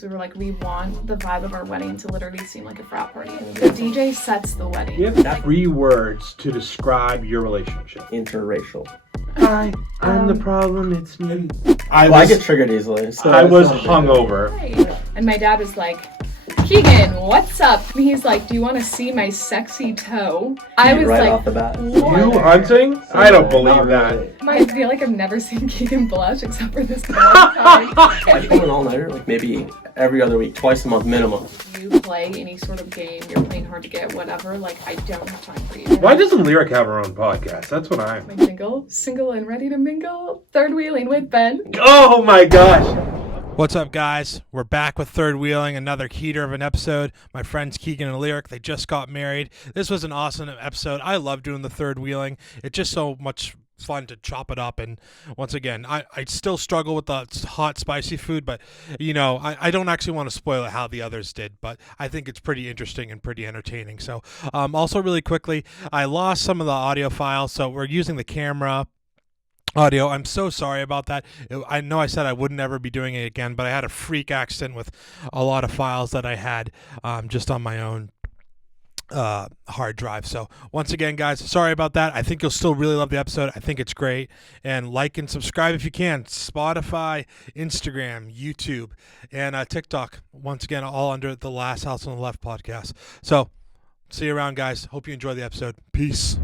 DJs. We were like, we want the vibe of our wedding to literally seem like a frat party. The DJ sets the wedding. You have 3 words to describe your relationship. Interracial. I'm the problem, it's me. I get triggered easily. So I was hungover. Right. And my dad was like, Keegan, what's up? And he's like, do you want to see my sexy toe? I was right like, off the bat. what? You hunting? I don't believe that. I feel like I've never seen Keegan blush except for this one time. I pull an all-nighter, like maybe every other week, twice a month minimum. You play any sort of game, you're playing hard to get, whatever, like, I don't have time for you. Why doesn't Lyric have her own podcast? That's what I'm. My single and ready to mingle, third wheeling with Ben. Oh my gosh. What's up, guys? We're back with Third Wheeling, another heater of an episode. My friends Keegan and Leric, they just got married. This was an awesome episode. I love doing the Third Wheeling. It's just so much fun to chop it up. And once again, I still struggle with the hot, spicy food, but, you know, I don't actually want to spoil it how the others did, but I think it's pretty interesting and pretty entertaining. So also really quickly, I lost some of the audio files, so we're using the camera audio. I'm so sorry about that. I know I said I would never be doing it again, but I had a freak accident with a lot of files that I had just on my own hard drive. So once again, guys, sorry about that. I think you'll still really love the episode. I think it's great. And like and subscribe if you can. Spotify, Instagram, YouTube, and TikTok. Once again, all under the Last House on the Left podcast. So see you around, guys. Hope you enjoy the episode. Peace.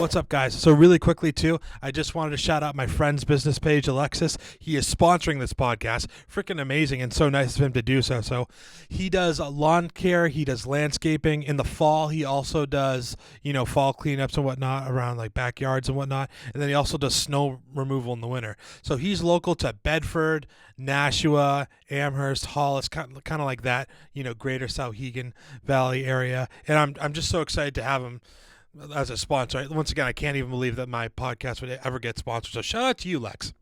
What's up, guys? So really quickly, too, I just wanted to shout out my friend's business page, Alexis. He is sponsoring this podcast. Freaking amazing and so nice of him to do so. So he does lawn care. He does landscaping. In the fall, he also does, fall cleanups and whatnot around like backyards and whatnot. And then he also does snow removal in the winter. So he's local to Bedford, Nashua, Amherst, Hollis, kind of like that, greater Souhegan Valley area. And I'm just so excited to have him as a sponsor. Once again, I can't even believe that my podcast would ever get sponsored. So shout out to you, Lex.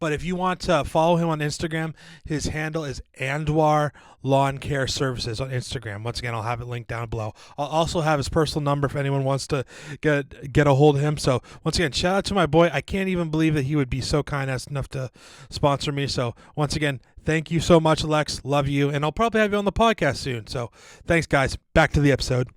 But if you want to follow him on Instagram, his handle is Andwar Lawn Care Services on Instagram. Once again, I'll have it linked down below. I'll also have his personal number if anyone wants to get a hold of him. So once again, shout out to my boy. I can't even believe that he would be so kind as enough to sponsor me. So once again, thank you so much, Lex. Love you. And I'll probably have you on the podcast soon. So thanks, guys. Back to the episode.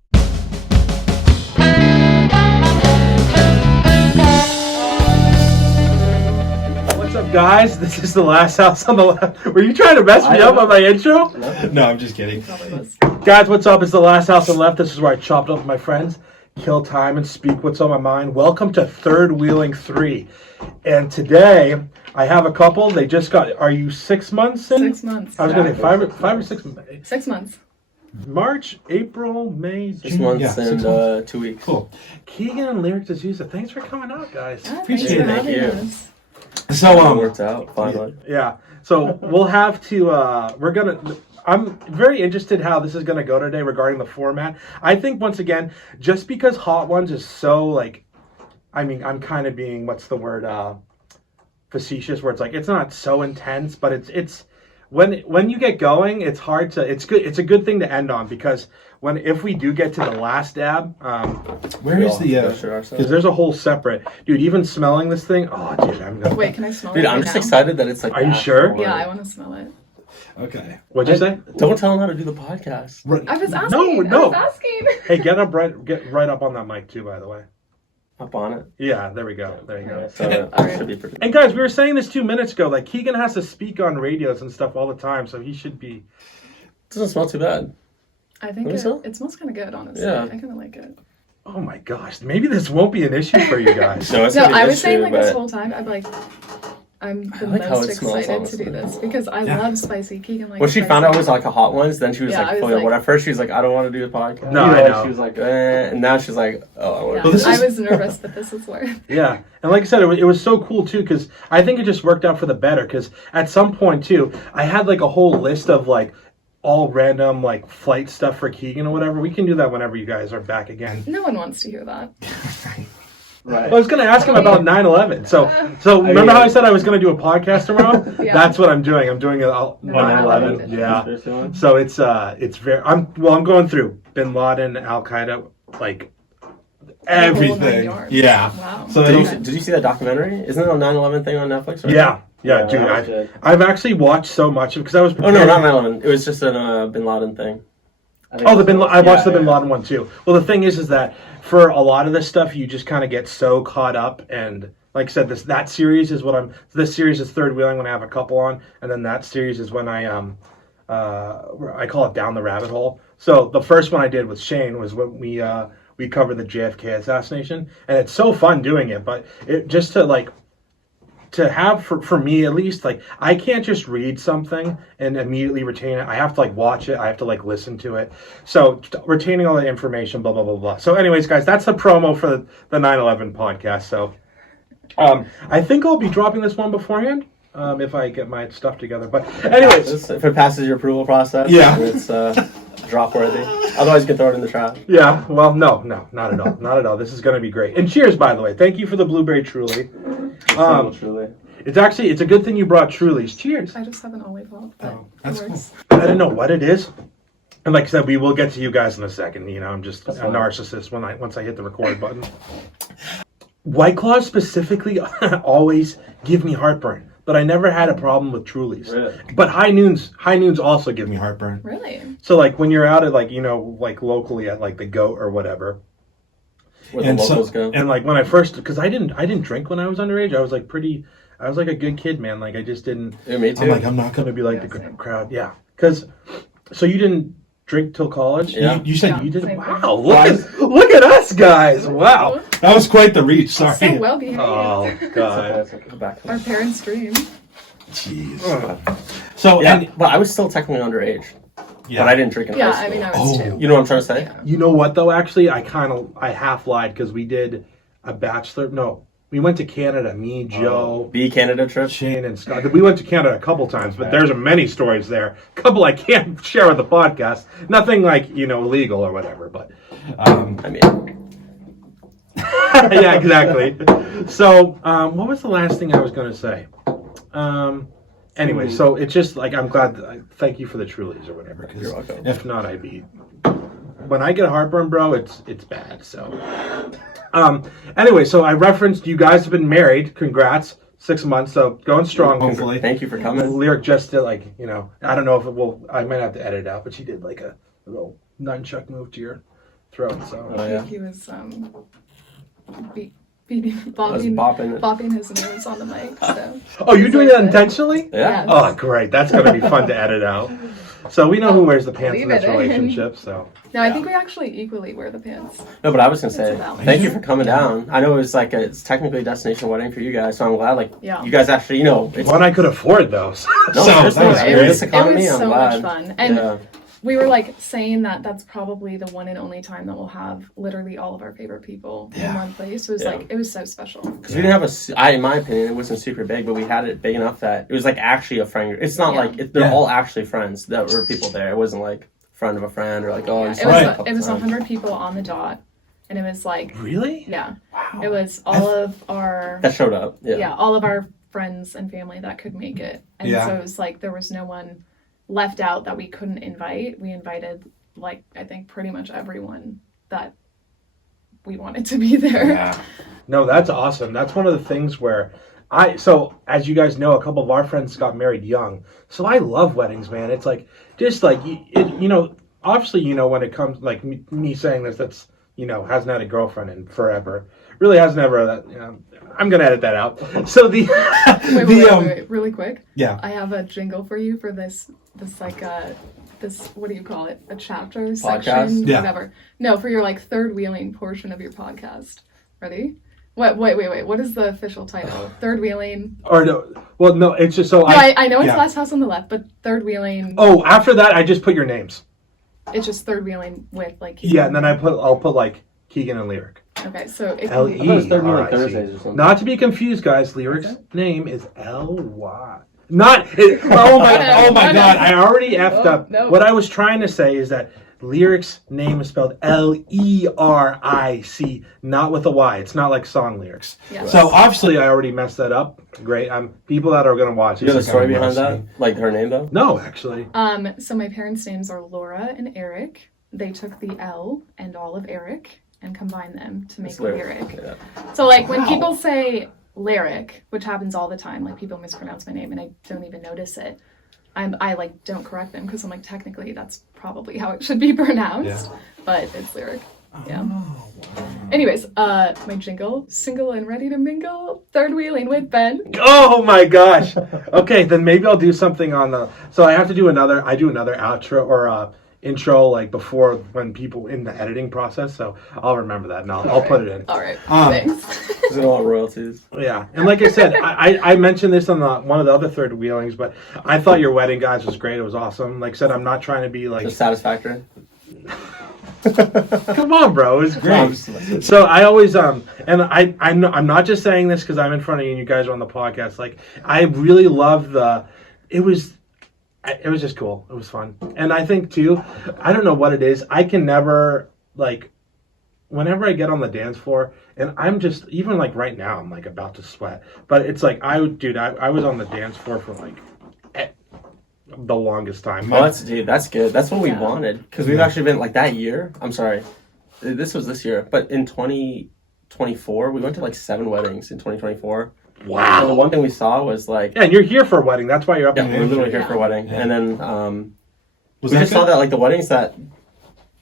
What's up, guys? This is the Last House on the Left. Were you trying to mess me up on my intro? No, I'm just kidding. Guys, what's up? It's the Last House on the Left. This is where I chop it up with my friends, kill time, and speak what's on my mind. Welcome to Third Wheeling 3. And today, I have a couple. They just got, are you 6 months in? 6 months. I was going to say five or 6 months. 6 months. March, April, May, June. 6 months and 2 weeks. Cool. Keegan and Leric just thanks for coming out, guys. Appreciate it. Thank you. Us. So, It worked out finally. Yeah. So we'll have to, I'm very interested how this is going to go today regarding the format. I think, once again, just because Hot Ones is so, I'm kind of being, what's the word, facetious, where it's like, it's not so intense, but it's when you get going, it's hard to, it's a good thing to end on, because if we do get to the last dab, where is the, because there's a whole separate, dude, even smelling this thing, oh, dude, I'm going to. Wait, can I smell it? Dude, I'm just excited that it's like. Are you sure? Yeah, I want to smell it. Okay. What'd you say? Don't tell him how to do the podcast. I was asking. No. I was asking. Hey, get right up on that mic too, by the way. Up on it. Yeah, there we go. So that should be pretty. And guys, we were saying this 2 minutes ago, like Keegan has to speak on radios and stuff all the time, so he should be. Doesn't smell too bad. I think it smells kind of good, honestly. Yeah. I kind of like it. Oh my gosh, maybe this won't be an issue for you guys. No, I was saying this whole time, I'm the like how most it smells, excited to do this because I love spicy. Keegan likes. When she found out it was like a Hot Ones, then she was like, I was what? At first she was like, I don't want to do a podcast. No, I know. She was like, and now she's like, oh, I want to. Yeah, I was nervous, but this is worth. Yeah, and like I said, it was so cool too, because I think it just worked out for the better. Because at some point too, I had like a whole list of like all random like flight stuff for Keegan or whatever. We can do that whenever you guys are back again. No one wants to hear that. Right. I was going to ask him about 9/11. So remember how I said I was going to do a podcast tomorrow? Yeah. That's what I'm doing. I'm doing it on 9/11. Yeah. So it's very. I'm going through Bin Laden, Al Qaeda, like Everything. yards. Yeah. Wow. So Did you see that documentary? Isn't it a 9/11 thing on Netflix? Right? Yeah, that dude. was good. I've actually watched so much of because I was. Oh no, not 9/11. It was just a Bin Laden thing. Oh, I watched the Bin Laden one too. Well, the thing is that for a lot of this stuff, you just kind of get so caught up, and like I said, that series is what I'm. This series is third wheel. I'm going to have a couple on, and then that series is when I call it Down the Rabbit Hole. So the first one I did with Shane was when we covered the JFK assassination, and it's so fun doing it. But it just to have for me at least, like I can't just read something and immediately retain it. I have to watch it. I have to listen to it. So retaining all the information, blah blah blah blah. So anyways, guys, that's the promo for the 9/11 podcast. So I think I'll be dropping this one beforehand if I get my stuff together. But anyways, if it passes your approval process, yeah, it's drop worthy. Otherwise, you can throw it in the trash. Yeah. Well, no, not at all, not at all. This is going to be great. And cheers, by the way. Thank you for the blueberry Truly. Truly. It's a good thing you brought Trulies. Cheers. I just have an olive oil, but that's it works. I don't know what it is. And like I said, we will get to you guys in a second. You know, I'm just a narcissist once I hit the record button. White Claws specifically always give me heartburn, but I never had a problem with Trulies. Really? But High Noons also give me heartburn. Really? So when you're out at locally at the Goat or whatever. Where the locals go. And when I first, because I didn't drink when I was underage. I was a good kid, man. I just didn't. Yeah, me too. I'm not gonna be the crowd. Yeah, so you didn't drink till college? Yeah. You said Yeah, you did. same Wow, look at us guys. Wow. that was quite the reach. Sorry. So well behaved. Oh God. Our parents' dream. Jeez. So but I was still technically underage. yeah. But I didn't drink in Yeah, high school. I was too. You know what I'm trying to say? Yeah. You know what though? Actually, I half lied because we did a bachelor. No, we went to Canada. Me, Joe. The Canada trip. Shane and Scott. We went to Canada a couple times, but there's many stories there. A couple I can't share with the podcast. Nothing illegal or whatever, but I mean, yeah, exactly. So, what was the last thing I was going to say? Anyway, so it's just I'm glad. Thank you for the Trulies or whatever. you're welcome. If not, I'd be. When I get heartburn, bro, it's bad. So, anyway, so I referenced you guys have been married. Congrats, 6 months. So going strong. Hopefully. Thank you for coming. Lyric just did I don't know if it will. I might have to edit it out, but she did a little nunchuck move to your throat. So Oh yeah. He was I was bopping. bopping his nose on the mic. So. oh, you're doing that intentionally? Yeah. Oh, great. That's gonna be fun to edit out. So we know who wears the pants in Leave this it in. relationship. So No, I think we actually equally wear the pants. No, but I was gonna say, It's a balance. thank you for coming down. I know it was it's technically a destination wedding for you guys, so I'm glad Yeah. you guys actually it's one I could afford though. no, So, seriously, that was in great. this economy, It was I'm so glad. much fun. And Yeah. we were saying that's probably the one and only time that we'll have literally all of our favorite people in one place. It was Yeah. it was so special. Because we didn't have in my opinion, it wasn't super big, but we had it big enough that it was actually a friend group. It's not Yeah. they're all actually friends that were people there. It wasn't friend of a friend or Yeah, it's it like was 100 people on the dot, and it was really? yeah, Wow. it was all of our that showed up. yeah, all of our friends and family that could make it, and Yeah. so it was there was no one left out that we couldn't invite. We invited I think pretty much everyone that we wanted to be there. Yeah. No, that's awesome. That's one of the things where so as you guys know, a couple of our friends got married young. So I love weddings, man. It's obviously, when it comes me saying this, that's, hasn't had a girlfriend in forever. Really hasn't ever, I'm going to edit that out. So the, Wait, really quick. Yeah. I have a jingle for you for this what do you call it? A chapter, section, Yeah. whatever. No, for your third wheeling portion of your podcast. Ready? Wait. What is the official title? Third wheeling. or no, well, no, it's just so No, I know it's yeah. Last House on the Left, but third wheeling. oh, after that, I just put your names. It's just third wheeling with Yeah. And then I'll put Keegan and Lyric. Okay, so it L can E be, I thought it was third wheeling R I C. Thursdays or something. Not to be confused, guys. Lyric's name is L-Y. Oh my No, no. God. I already effed Oh, up. no. What I was trying to say is that Lyric's name is spelled Leric, not with a Y. It's not like song lyrics. yeah. So obviously I already messed that up. Great. People that are going to watch You know the this. story behind that? Her name though? No, actually. So my parents' names are Laura and Eric. They took the L and all of Eric and combine them to make It's a lyric. lyric. Yeah. So like when people say lyric, which happens all the time, like people mispronounce my name and I don't even notice it. I like don't correct them because I'm like technically that's probably how it should be pronounced, but it's lyric. Yeah. Oh, wow. Anyways, my jingle, single and ready to mingle, third wheeling with Ben. Oh my gosh. Okay, then maybe I'll do something on the. So I have to do another. I do another outro or intro like before when people in the editing process. So I'll remember that and I'll put it in. All right. Um, Thanks. Is it all royalties? Yeah, and like I said, I mentioned this on one of the other third wheelings, but I thought your wedding, guys, was great. It was awesome. Like I said, I'm not trying to be like. Just satisfactory. Come on, bro, it was great. So I always and I'm not just saying this because I'm in front of you and you guys are on the podcast. Like I really love it was just cool. It was fun, and I think too. I don't know what it is. I can never like. Whenever I get on the dance floor, and I'm just even like right now, I'm like about to sweat. But it's like I was on the dance floor for like the longest time. Oh, that's good. That's what we Yeah. wanted because we've actually been like that year. I'm sorry, this was this year, but in 2024 we went to like 7 weddings in 2024. So the Wow. one thing we saw was like, Yeah, and you're here for a wedding. That's why you're up. yeah, in we're literally here Yeah. for a wedding, Yeah. and then Was we that just saw good? that like the weddings that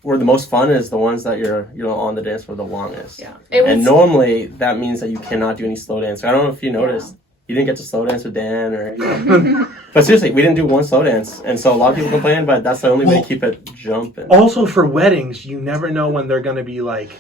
were the most fun is the ones that you're on the dance for the longest. Yeah. It was. And normally that means that you cannot do any slow dance. I don't know if you noticed. You didn't get to slow dance with Dan or. But seriously, we didn't do one slow dance, and so a lot of people complain, but that's the only way to keep it jumping. Also, for weddings, you never know when they're going to be like,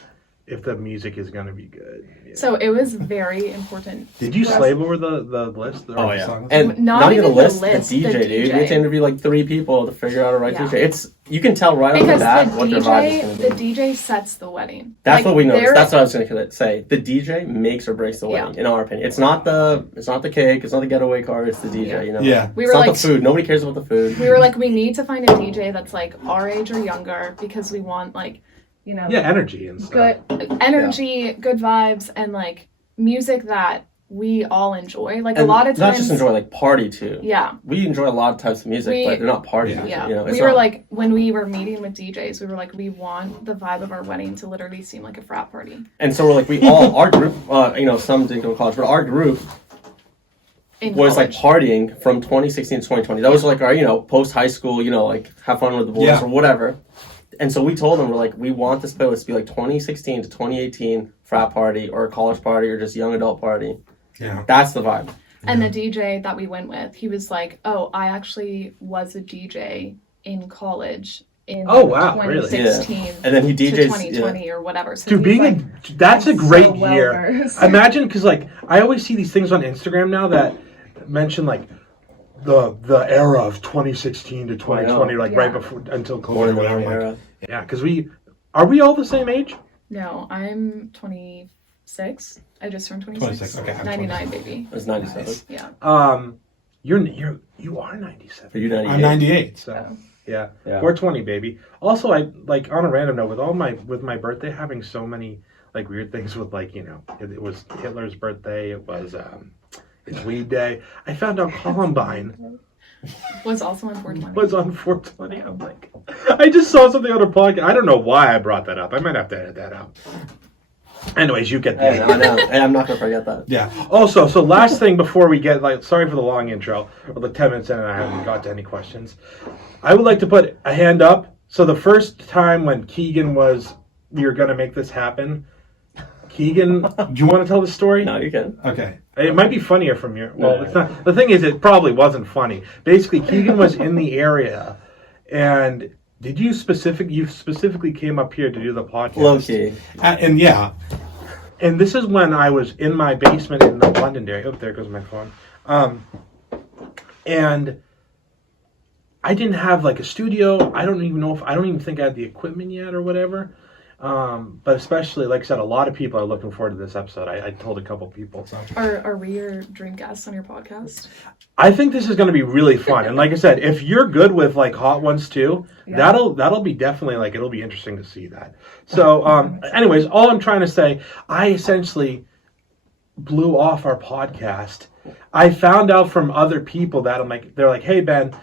if the music is going to be good. Yeah. So it was very important. Did you for us- slave over the list? Oh, yeah. Songs? And Not not even even the the list, list, the DJ, the dude. We DJ. had to interview like 3 people to figure out a right Yeah. DJ. You can tell right off the Because bat the what their vibe is DJ, going the to be. DJ sets the wedding. That's Like, what we noticed. they're- That's what I was going to say. The DJ makes or breaks the wedding, in our opinion. It's not the cake. It's not the getaway car. It's the DJ. Yeah. You know. Yeah. We It's were not like, the food. Nobody cares about the food. we were like, we need to find a DJ that's like our age or younger because we want like, you know, Yeah, energy and stuff. good energy, good vibes, and like music that we all enjoy. Like And a lot of times, not just enjoy, like party too. yeah. We enjoy a lot of types of music, We- but they're not party Yeah. music. Yeah, You know, it's we were not- like when we were meeting with DJs, we were like, we want the vibe of our wedding to literally seem like a frat party. and so we're like, we all our group. Some didn't go to college, but our group In was like college. partying from 2016 to 2020. That was like our post high school, like have fun with the boys Yeah. or whatever. And so we told them, we're like, we want this playlist to be like 2016 to 2018 frat party or a college party or just young adult party. Yeah. That's the vibe. And the DJ that we went with, he was like, "Oh, I actually was a DJ in college in Oh, wow, really? 2016 And then he to DJs. 2020 or whatever." So Dude, he's being like, that's a I'm great so year. well-versed. Imagine, because like I always see these things on Instagram now that mention like the era of 2016 to 2020, like right Yeah. before until More COVID. than Whatever. one I'm like, era. yeah, because are we all the same age? No, I'm 26. I just turned 26. 26, okay, I'm 99, baby. It was 97. Yeah. You are 97. Are you 98? I'm 98. So Oh. yeah, Yeah. 420, baby. Also, I like on a random note with my birthday having so many like weird things with like it was Hitler's birthday. It was it's Weed Day. I found out Columbine Was also on 420. was on 420. I'm like, I just saw something on a podcast. I don't know why I brought that up. I might have to edit that out. Anyways, you get Hey, the I know. Hey, I'm not gonna forget that. Yeah. Also, so last thing before we get sorry for the long intro, or the 10 minutes in and I haven't got to any questions. I would like to put a hand up. So the first time when Keegan we were going to make this happen, Keegan, do you want to tell the story? No, you can. Okay. It might be funnier from your, well, No. it's not. The thing is, it probably wasn't funny. Basically, Keegan was in the area, and you specifically came up here to do the podcast. Low key. And yeah. And this is when I was in my basement in the London area. Oh, there goes my phone. And I didn't have like a studio. I don't even think I had the equipment yet or whatever. But especially, like I said, a lot of people are looking forward to this episode. I told a couple people. So Are we your dream guests on your podcast? I think this is going to be really fun. And like I said, if you're good with like hot ones too, Yeah. that'll be definitely like it'll be interesting to see that. So, anyways, all I'm trying to say, I essentially blew off our podcast. I found out from other people that they're like, hey Ben,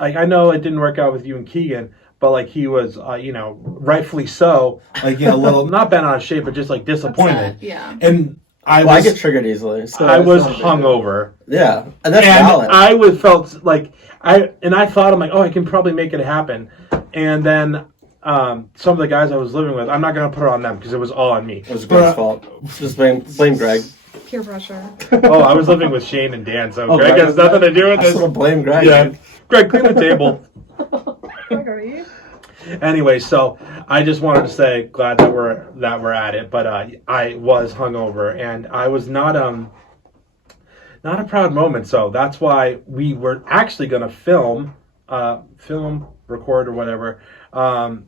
like I know it didn't work out with you and Keegan, but like he was, rightfully so, like a little not bent out of shape, but just like disappointed. Upset, yeah. And I Well, I get triggered easily. So I it's was not a big deal. hungover. Yeah, and that's And valid. I felt like I thought, I'm like, oh, I can probably make it happen. And then some of the guys I was living with, I'm not gonna put it on them because it was all on me. It was Greg's fault. Just blame Greg. Peer pressure. Oh, I was living with Shane and Dan, so Oh, Greg has nothing to do with I this. still blame Greg. Yeah, Dude. Greg, clean the table. Okay. Anyway, so I just wanted to say, glad that we're at it, but I was hungover and I was not a proud moment. So that's why we were actually going to film, record or whatever, on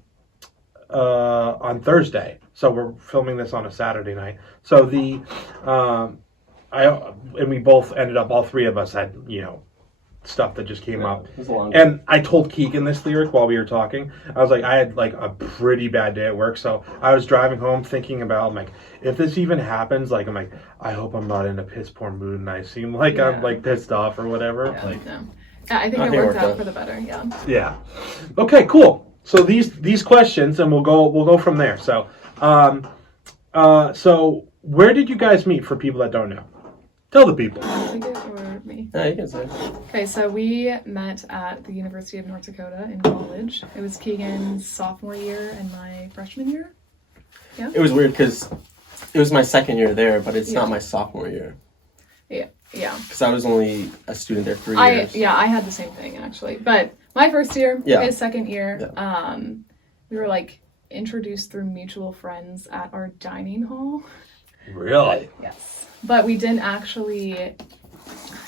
Thursday. So we're filming this on a Saturday night. So we both ended up, all three of us had, stuff that just came up. It was a long And I told Keegan this lyric while we were talking. I was like, I had like a pretty bad day at work. So I was driving home thinking about, I'm like, if this even happens, like, I'm like, I hope I'm not in a piss poor mood and I seem like Yeah. I'm like pissed off or whatever. Yeah, Like, no. Yeah, I think it worked out for the better. Yeah. yeah. Okay, cool. So these questions, and we'll go from there. So, so where did you guys meet for people that don't know? Tell the people. Take it or me? Yeah, you can say. Okay, so we met at the University of North Dakota in college. It was Keegan's sophomore year and my freshman year. It was weird because it was my second year there, but it's Yeah. not my sophomore year. Yeah. Because I was only a student there 3 years. I had the same thing actually. But my first year, Yeah. his second year, we were like introduced through mutual friends at our dining hall. Really? Yes. But we didn't actually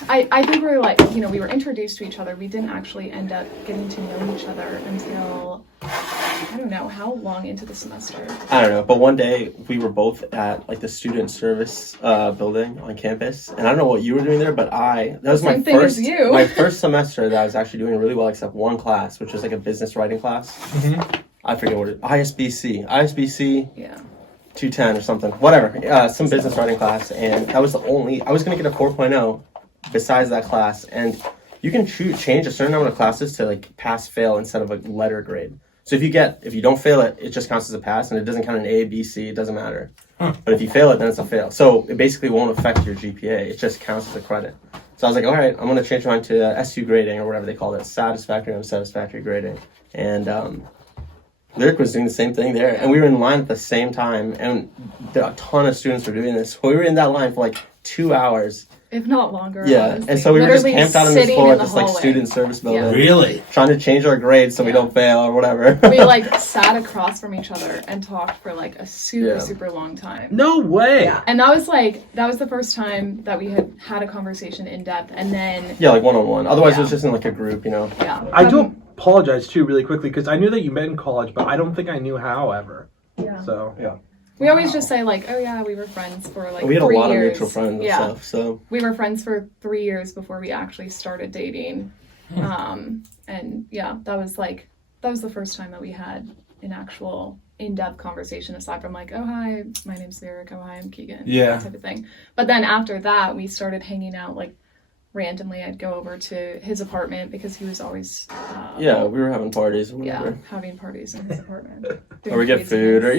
I think we were like, we were introduced to each other. We didn't actually end up getting to know each other until I don't know how long into the semester. I don't know, but one day we were both at like the student service building on campus, and I don't know what you were doing there, but that was my Same thing as you. my first semester that I was actually doing really well, except one class, which was like a business writing class. Mm-hmm. I forget what it is. ISBC Yeah. 210 or something, whatever. Some business writing class, and that was the only. I was gonna get a 4.0 besides that class, and you can change a certain number of classes to like pass fail instead of a letter grade. So if you don't fail it, it just counts as a pass, and it doesn't count an A, B, C. It doesn't matter. But if you fail it, then it's a fail. So it basically won't affect your GPA. It just counts as a credit. So I was like, all right, I'm gonna change mine to SU grading or whatever they call it, satisfactory and unsatisfactory grading. And Lyric was doing the same thing there, and we were in line at the same time, and a ton of students were doing this. We were in that line for like 2 hours. If not longer. Yeah, honestly. and so we were just Literally camped out on this sitting floor in at the this like hallway. student service building, Really? trying to change our grades so we Yeah. don't fail or whatever. We like sat across from each other and talked for like a super long time. No way. Yeah, and that was the first time that we had a conversation in depth, and then Yeah, like one-on-one. Otherwise, it was Yeah. just in like a group, yeah. I do apologize too, really quickly, because I knew that you met in college, but I don't think I knew how ever. Yeah. So Yeah. We always just say like, oh yeah, we were friends for like We had a 3 lot years. of mutual friends and Yeah. stuff, so We were friends for 3 years before we actually started dating. And yeah, that was the first time that we had an actual in-depth conversation aside from like, oh hi, my name's Leric, oh hi, I'm Keegan. Yeah. That type of thing. But then after that we started hanging out like randomly. I'd go over to his apartment because he was always yeah, we were having parties or whatever. yeah, having parties in his apartment. Or we get food, or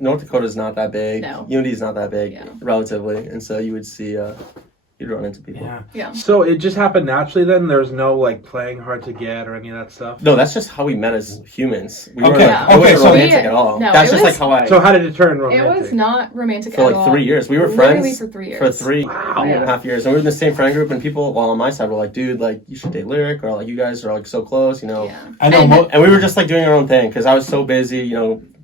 North Dakota's not that big. No. Unity's not that big, Yeah. relatively, and so you would see, you'd run into people. Yeah. Yeah. So it just happened naturally then? There's no like playing hard to get or any of that stuff? No, that's just how we met as humans. We weren't Okay, like, it wasn't so- romantic at all. No, That's it just was- like how I. So how did it turn It romantic? was not romantic for at like all. 3 years. We were Literally friends for 3 years. for three Wow. and a half years, and we were in the same friend group. And people, on my side, were like, "Dude, like you should date Lyric," or like, "You guys are like so close," Yeah. I know. And- And we were just like doing our own thing because I was so busy,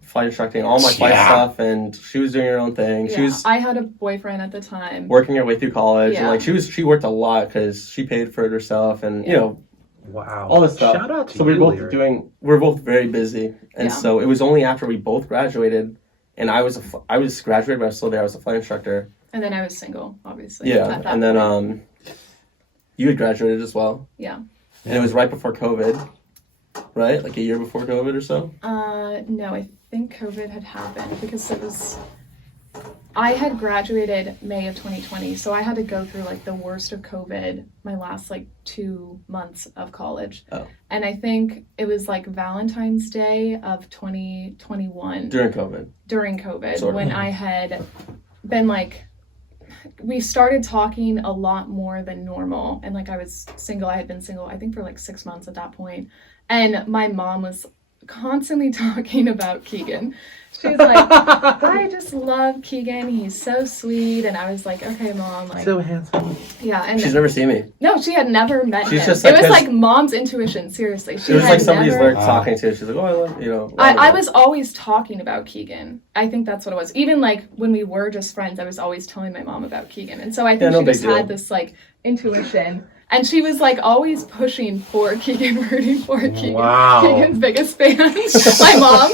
flight instructing all my flight Yeah. stuff, and she was doing her own thing. She Yeah, was I had a boyfriend at the time. working her way through college, and Yeah. like she worked a lot because she paid for it herself, and Wow. all this stuff. Shout out to So you, we were both Lyric. we're both very busy, and Yeah. so it was only after we both graduated, and I was graduated, but I was still there. I was a flight instructor. And then I was single, obviously. Yeah, at that and then point. you had graduated as well. Yeah. And it was right before COVID, right? Like a year before COVID or so. No, I think COVID had happened because it was I had graduated May of 2020, so I had to go through like the worst of COVID my last like 2 months of college. Oh. And I think it was like Valentine's Day of 2021. During COVID. Sort of. When I had been like, we started talking a lot more than normal. And like I was single. I had been single, I think, for like 6 months at that point. And my mom was constantly talking about Keegan. She's like, I just love Keegan. He's so sweet. And I was like, okay, Mom. Like, So handsome. yeah. And She's never seen me. no, she had never met She's him. just like It was his- like mom's intuition. Seriously, she It was had like somebody's never. talking to. She's like, oh, I love you know. I was always talking about Keegan. I think that's what it was. Even like when we were just friends, I was always telling my mom about Keegan. And so I think no she big just deal. had this like intuition. And she was like always pushing for Keegan, rooting for Keegan. Wow. Keegan's biggest fan, my mom.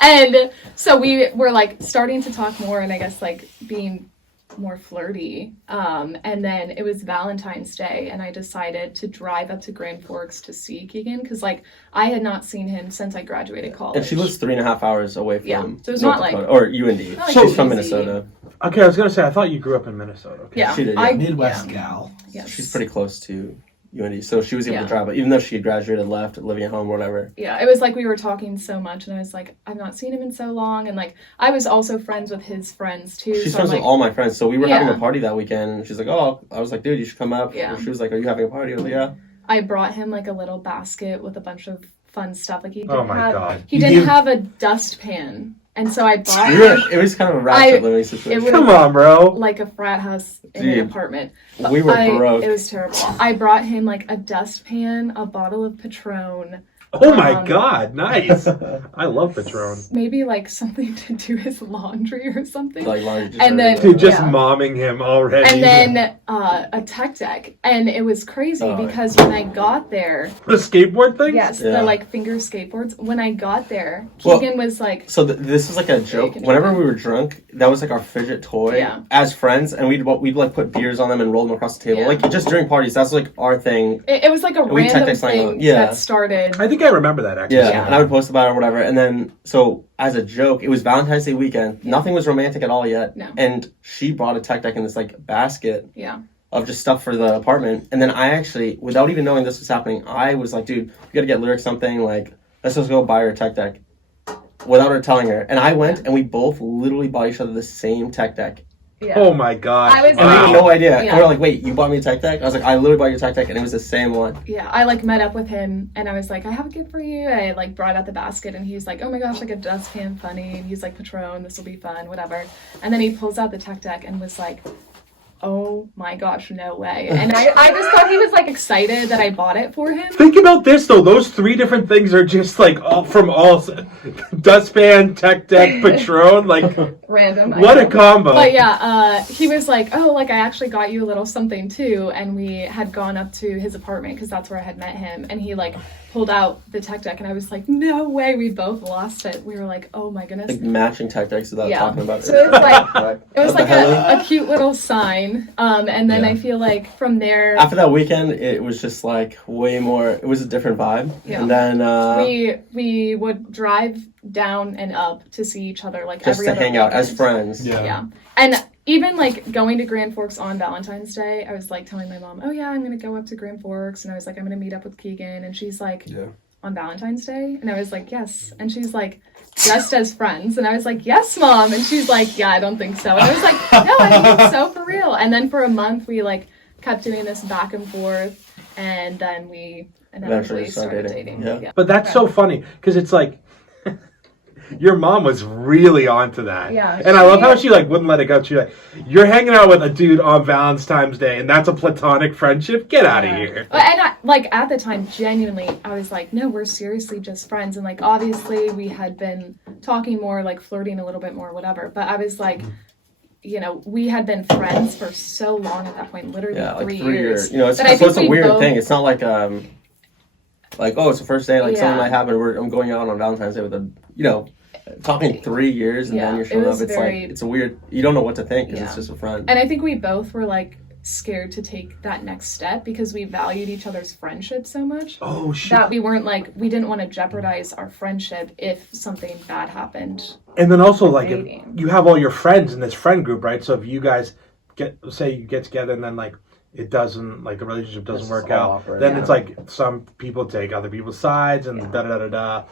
And so we were like starting to talk more and I guess like being more flirty. And then it was Valentine's Day and I decided to drive up to Grand Forks to see Keegan because like I had not seen him since I graduated college. And she lives 3.5 hours away from Yeah, so it's North not like- Dakota, or UND. not like She's from easy. Minnesota. Okay, I was gonna say I thought you grew up in Minnesota. Okay. Yeah, She did, yeah. Midwest gal. Yes. She's pretty close to UND, so she was able Yeah. to drive. But even though she had graduated, left, living at home, whatever. Yeah, it was like we were talking so much, and I was like, I've not seen him in so long, and like I was also friends with his friends too. She's so friends I'm with like, all my friends, so we were having Yeah. a party that weekend. And she's like, "Oh," I was like, "Dude, you should come up." Yeah. And she was like, "Are you having a party?" I was like, "Yeah." I brought him like a little basket with a bunch of fun stuff. Like he didn't Oh my have, God. he You didn't give- have a dustpan, and so I bought We him were, it was kind of a ratchet living situation. it was- Come on, bro. like a frat house in Dude, an apartment. we were I- broke. It was terrible. I brought him like a dustpan, a bottle of Patron, Oh my Um, God, nice. I love Patron. maybe like something to do his laundry or something. Like laundry And then- Dude, just Yeah. momming him already. And then a tech deck. And it was crazy Oh, yeah. because when I got there, the skateboard thing? yes, Yeah. the like finger skateboards, when I got there, Well, Keegan was like, So this is like a joke. can Whenever try. we were drunk, that was like our fidget toy Yeah. as friends, and we'd like put beers on them and roll them across the table. Yeah. Like just during parties, that's like our thing. it was like a we random tech slang thing them. Yeah. that started. I think I remember that actually. Yeah. Yeah. And I would post about it or whatever. And then so as a joke, it was Valentine's Day weekend. Nothing was romantic at all yet. No. And she brought a tech deck in this like basket Yeah. of just stuff for the apartment. And then I actually, without even knowing this was happening, I was like, dude, you gotta get Lyric something, like, let's just go buy her a tech deck. Without her telling her. And I went and we both literally bought each other the same tech deck. Yeah. Oh my God. I was And we had Wow. no idea. Yeah. And we're like, wait, you bought me a tech deck? I was like, I literally bought your tech deck, and it was the same one. Yeah, I like met up with him and I was like, I have a gift for you. I like brought out the basket and he's like, oh my gosh, like a dustpan, funny. And he's like, Patron, this will be fun, whatever. And then he pulls out the tech deck and was like, oh my gosh, no way. And I just thought he was like excited that I bought it for him. Think about this though. Those three different things are just like all dustpan, tech deck, Patron. Like, Random. I what a know. combo. But yeah, he was like, oh, like I actually got you a little something too. And we had gone up to his apartment because that's where I had met him. And he like pulled out the tech deck and I was like, no way. We both lost it. We were like, oh my goodness. Like matching tech decks without Yeah. talking about it. So it's like, it was What the like hell? a cute little sign. And then Yeah. I feel like from there, After that weekend, it was just like way more, it was a different vibe. Yeah. And then we would drive down and up to see each other like just every to other hang out as weekend. friends. Yeah. And even like going to Grand Forks on Valentine's Day, I was like telling my mom, oh yeah, I'm going to go up to Grand Forks. And I was like, I'm going to meet up with Keegan. And she's like, Yeah. on Valentine's Day? And I was like, yes. And she's like, just as friends. And I was like, yes, Mom. And she's like, yeah, I don't think so. And I was like, no, I think so, for real. And then for a month, we like kept doing this back and forth. And then we eventually started dating. Yeah. But that's so funny because it's like your mom was really onto that. Yeah, And I love how she like wouldn't let it go. She's like, you're hanging out with a dude on Valentine's Day and that's a platonic friendship? Get out of here. And I, like at the time, genuinely, I was like, no, we're seriously just friends. And like, obviously we had been talking more, like flirting a little bit more, whatever. But I was like, you know, we had been friends for so long at that point, literally Yeah, like 3 3 years. years. You know, it's, But I so it's a think we weird both- thing. It's not like oh, it's the first day, like something Yeah. might happen. I'm going out on Valentine's Day with talking 3 years and Yeah, then you're it showing was up. It's very- like it's a weird. You don't know what to think because Yeah. it's just a friend. And I think we both were like scared to take that next step because we valued each other's friendship so much Oh shit. that we didn't want to jeopardize our friendship if something bad happened. And then also, like, if Dating. you have all your friends in this friend group, right? So if you guys get together and then, like, it doesn't, like, the relationship doesn't It's work all out, awkward, then yeah. it's like some people take other people's sides and da-da-da-da-da.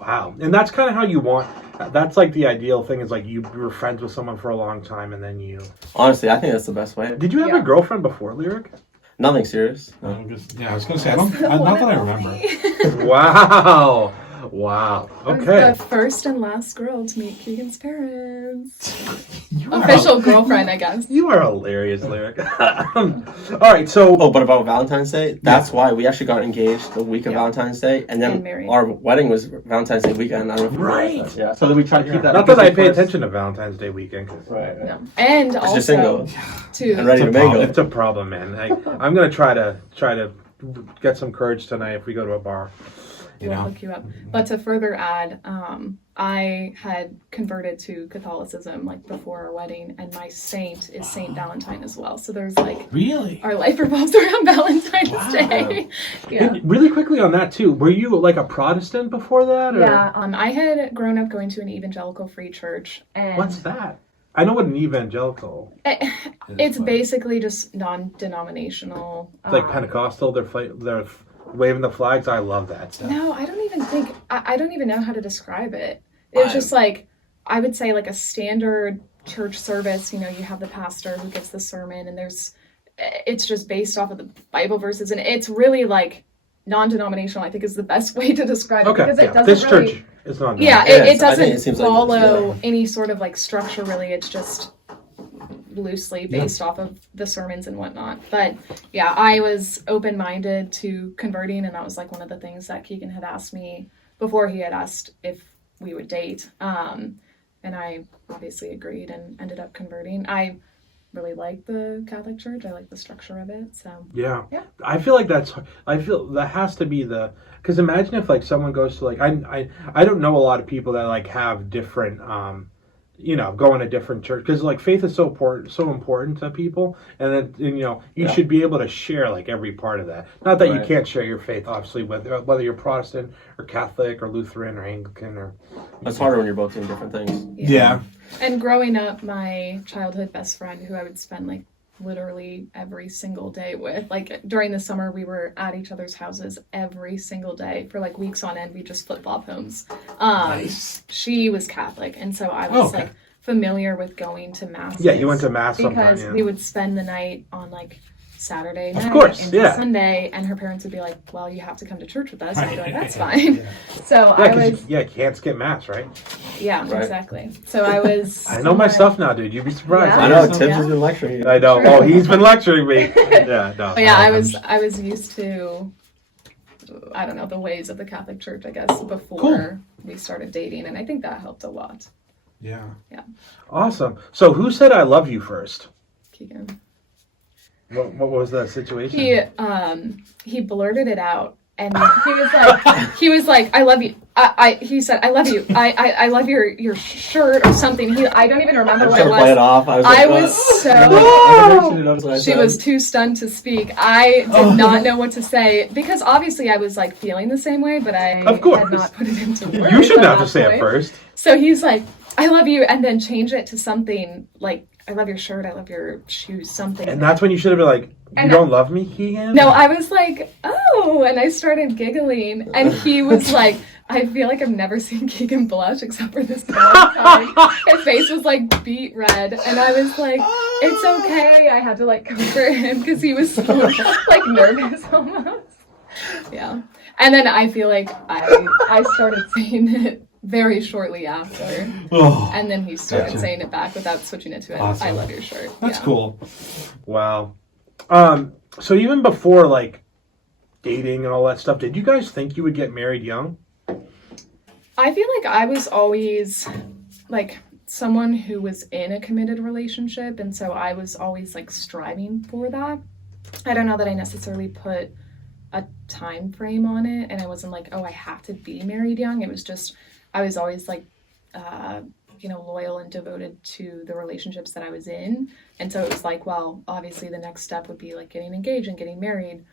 Wow. And that's kind of how you want, that's, like, the ideal thing is, like, you were friends with someone for a long time and then you... Honestly, I think that's the best way. Did you have a girlfriend before, Lyric? Nothing serious. Yeah, I was gonna say, not that I remember. Wow. Wow. I was Okay. the first and last girl to meet Keegan's parents. You are- Official girlfriend, I guess. You are hilarious, Lyric. All right, so... Oh, but about Valentine's Day, that's why we actually got engaged the week of Yeah. Valentine's Day, and then And married. our wedding was Valentine's Day weekend. I don't know if you realized Right. that. Yeah. So then we tried to keep that. Not that I pay first- attention to Valentine's Day weekend. 'Cause Right. No. And It's also just single to and ready to It's a problem. mingle. It's a problem, man. I'm gonna try to get some courage tonight if we go to a bar. You we'll know. hook you up. But to further add, I had converted to Catholicism like before our wedding, and my saint is Saint Valentine as well. So there's like Really? our life revolves around Valentine's Day. Yeah. And really quickly on that too, were you like a Protestant before that? Or? Yeah, I had grown up going to an evangelical free church, and What's that? I know what an evangelical. it's basically just non-denominational. It's like Pentecostal. They're waving the flags. I love that stuff. No, I don't even think I don't even know how to describe it. It was just like I would say like a standard church service. You know, you have the pastor who gives the sermon, and it's just based off of the Bible verses, and it's really like non-denominational. I think is the best way to describe it Okay, because it yeah. doesn't This really. church is not. Yeah, It it is. I think doesn't it seems like follow it's, any sort of like structure really. It's just loosely based off of the sermons and whatnot. But yeah, I was open-minded to converting, and that was like one of the things that Keegan had asked me before he had asked if we would date. And I obviously agreed and ended up converting. I really like the Catholic Church. I like the structure of it. So Yeah. Yeah. I feel like I feel that has to be because imagine if like someone goes to like, I don't know a lot of people that like have different, go in a different church because like faith is so important to people, and then you should be able to share like every part of that. Not that you Right. can't share your faith, obviously, whether you're Protestant or Catholic or Lutheran or Anglican or. It's harder when you're both doing different things. Yeah. And growing up, my childhood best friend, who I would spend like literally every single day with, like during the summer, we were at each other's houses every single day for like weeks on end. We just flip-flop homes. Nice. She was Catholic, and so I was Okay. like familiar with going to mass. Yeah, you went to mass because sometime. Yeah. we would spend the night on like Saturday night course, into yeah. Sunday, and her parents would be like, "Well, you have to come to church with us." And I'd be like, "That's Yeah. fine." So Yeah, I 'cause was, you can't skip mass, right? yeah, Right. exactly. So I was. I know my stuff now, dude. You'd be surprised. Yeah. I know Yeah. Tibbs has been lecturing you. I know. Oh, he's been lecturing me. Yeah, no. But yeah, I was used to, I don't know, the ways of the Catholic Church, I guess, before we started dating, and I think that helped a lot. Yeah. Awesome. So, who said "I love you" first? Keegan. What was the situation? He blurted it out, and he was like, "I love you." He said, "I love you. I love your shirt or something." I don't even remember I'm what trying it to play it was. off. I was I like, was so. I She was too stunned to speak. I did not know what to say because obviously I was like feeling the same way, but I Of course. had not put it into words. You shouldn't at have to that say it point. first. So he's like, "I love you," and then change it to something like, "I love your shirt, I love your shoes," something. And that's when you should have been like, "You And don't love me, Keegan?" No, I was like, "Oh," and I started giggling, and he was like, "I feel like I've never seen Keegan blush except for this one time." His face was like beet red, and I was like, "It's okay." I had to like comfort him because he was so like nervous almost. Yeah, and then I feel like I started saying it very shortly after, Oh, and then he started Gotcha. saying it back without switching it to it. Awesome. "I love your shirt." that's Yeah. cool. Wow. So even before like dating and all that stuff, did you guys think you would get married young? I feel like I was always like someone who was in a committed relationship, and so I was always like striving for that. I don't know that I necessarily put a time frame on it, and I wasn't like, "Oh, I have to be married young." It was just I was always like loyal and devoted to the relationships that I was in. And so it was like, well, obviously the next step would be like getting engaged and getting married.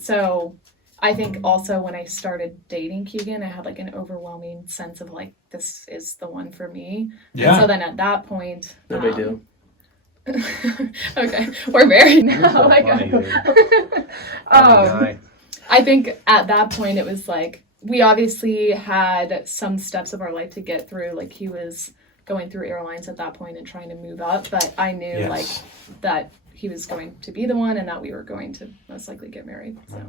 So I think also when I started dating Keegan, I had like an overwhelming sense of like, this is the one for me. Yeah. And so then at that point, No big deal. okay, we're married now. You're so I funny, got- dude. Funny guy. I think at that point it was like, we obviously had some steps of our life to get through. Like he was going through airlines at that point and trying to move up, but I knew Yes. like that he was going to be the one and that we were going to most likely get married. So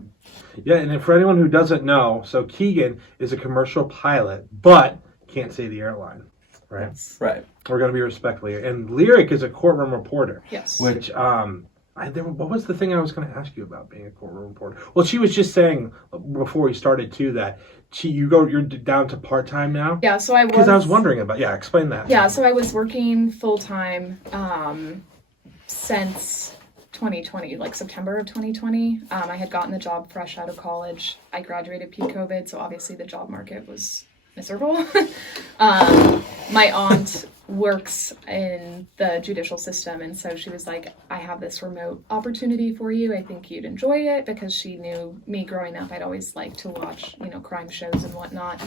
Yeah, and for anyone who doesn't know, so Keegan is a commercial pilot, but can't say the airline, right? Right. We're going to be respectful here. And Leric is a courtroom reporter, yes. which, what was the thing I was going to ask you about being a courtroom reporter? Well, she was just saying before we started too that you're down to part-time now? Yeah, so I was... Because I was wondering about, explain that. Yeah, so I was working full-time since 2020, like September of 2020. I had gotten the job fresh out of college. I graduated peak COVID, so obviously the job market was miserable. My aunt works in the judicial system, and so she was like, I have this remote opportunity for you. I think you'd enjoy it, because she knew me growing up. I'd always liked to watch, crime shows and whatnot,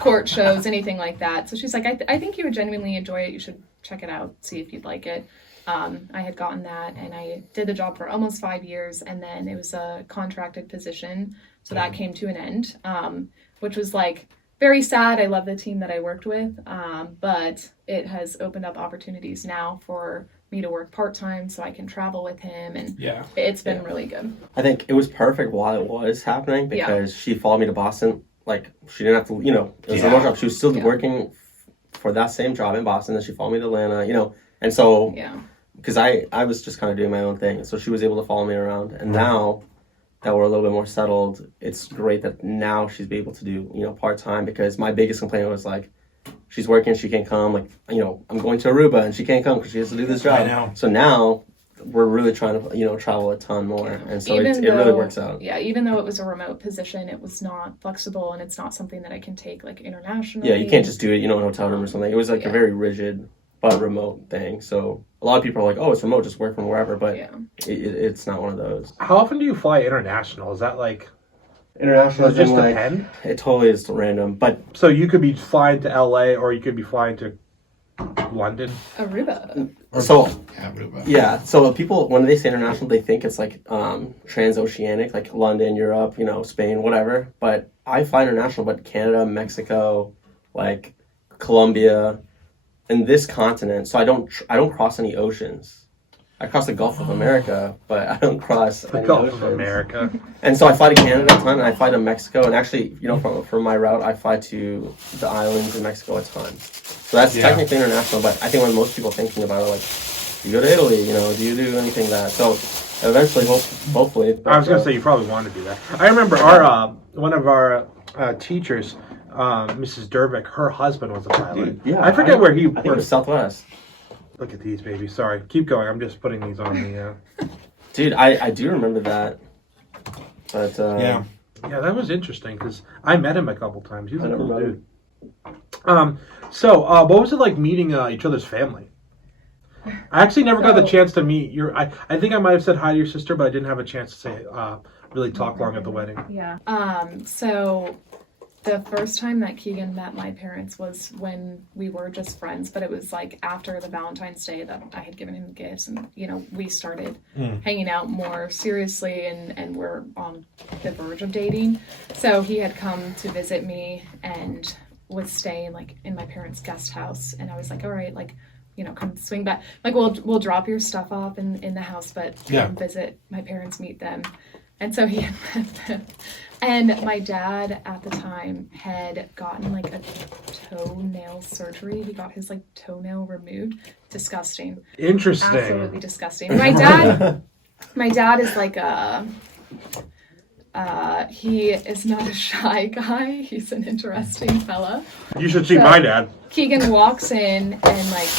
court shows, anything like that. So she's like, I think you would genuinely enjoy it. You should check it out, see if you'd like it. I had gotten that, and I did the job for almost 5 years, and then it was a contracted position, so that came to an end, which was like very sad. I love the team that I worked with, but it has opened up opportunities now for me to work part-time so I can travel with him, and it's been really good. I think it was perfect while it was happening, because she followed me to Boston. Like, she didn't have to, it was a remote job. She was still working for that same job in Boston, and she followed me to Atlanta, and so because I was just kind of doing my own thing, so she was able to follow me around. And now that we're a little bit more settled, it's great that now she's able to do part-time, because my biggest complaint was like, she's working, she can't come, like, I'm going to Aruba and she can't come because she has to do this job. I know. So now we're really trying to travel a ton more, and so it really works out. Yeah, even though it was a remote position, it was not flexible, and it's not something that I can take like internationally. Yeah, you can't just do it in a hotel room or something. It was like a very rigid but remote thing. So a lot of people are like, oh, it's remote, just work from wherever, but it's not one of those. How often do you fly international? Is that like... International Does it just depend? It totally is random, but... So you could be flying to LA, or you could be flying to London? Aruba. So, Aruba. yeah, so people, when they say international, they think it's like transoceanic, like London, Europe, Spain, whatever. But I fly international, but Canada, Mexico, like Colombia, and this continent. So I don't cross any oceans. I cross the Gulf of America, but I don't cross The any Gulf oceans. of America. And so I fly to Canada a ton, and I fly to Mexico, and actually, from my route, I fly to the islands in Mexico a ton. So that's technically international, but I think when most people thinking about it, like, do you go to Italy, do you do anything that? So eventually, hopefully. I was going to say, you probably want to do that. I remember our one of our teachers, Mrs. Dervick, her husband was a pilot. Yeah, I forget where he I think it was Southwest. Look at these, baby. Sorry. Keep going. I'm just putting these on the... Dude, I do remember that. But, Yeah, that was interesting, because I met him a couple times. He was a cool dude. So, what was it like meeting each other's family? I actually never got the chance to meet your... I think I might have said hi to your sister, but I didn't have a chance to say really talk long at the wedding. Yeah. So the first time that Keegan met my parents was when we were just friends, but it was like after the Valentine's Day that I had given him gifts, and we started hanging out more seriously, and we're on the verge of dating. So he had come to visit me and was staying like in my parents' guest house, and I was like, all right, like, come swing back. Like, we'll drop your stuff off in the house, but come visit my parents, meet them. And so he had met them. And my dad at the time had gotten like a toenail surgery. He got his like toenail removed. Disgusting. Interesting. Absolutely disgusting. My dad is like he is not a shy guy. He's an interesting fella. You should see my dad. Keegan walks in, and like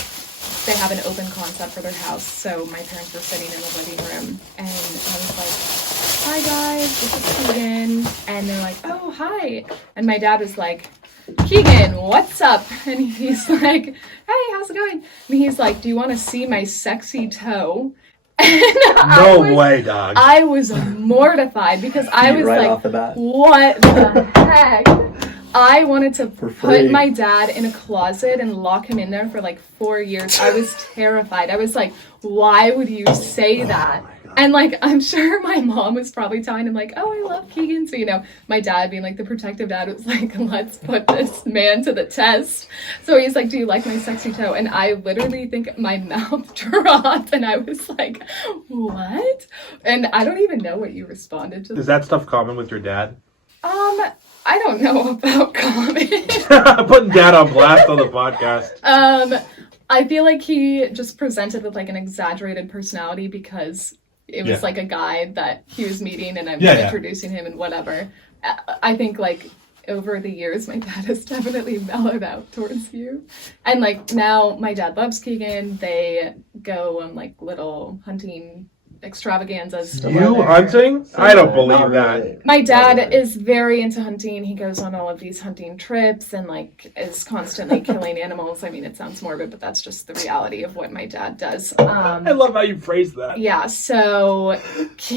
they have an open concept for their house. So my parents were sitting in the living room, and I was like, hi guys, this is Keegan. And they're like, oh, hi. And my dad was like, Keegan, what's up? And he's like, hey, how's it going? And he's like, do you want to see my sexy toe? No way, dog. I was mortified because I was right like, off the bat. what the heck? I wanted to free. put my dad in a closet and lock him in there for like 4 years. I was terrified. I was like, why would you say that? And like, I'm sure my mom was probably telling him like, oh, I love Keegan. So, you know, my dad being like the protective dad was like, let's put this man to the test. So he's like, do you like my sexy toe? And I literally think my mouth dropped and I was like, what? And I don't even know what you responded to. Is that stuff common with your dad? I don't know about comments. Putting dad on blast on the podcast. I feel like he just presented with like an exaggerated personality because it was like a guy that he was meeting and I'm introducing him and whatever. I think like over the years my dad has definitely mellowed out towards you. And like now my dad loves Keegan. They go on like little hunting extravaganzas. You hunting? I don't believe that. My dad is very into hunting. He goes on all of these hunting trips and like is constantly killing animals. I mean, it sounds morbid, but that's just the reality of what my dad does. I love how you phrased that. Yeah, so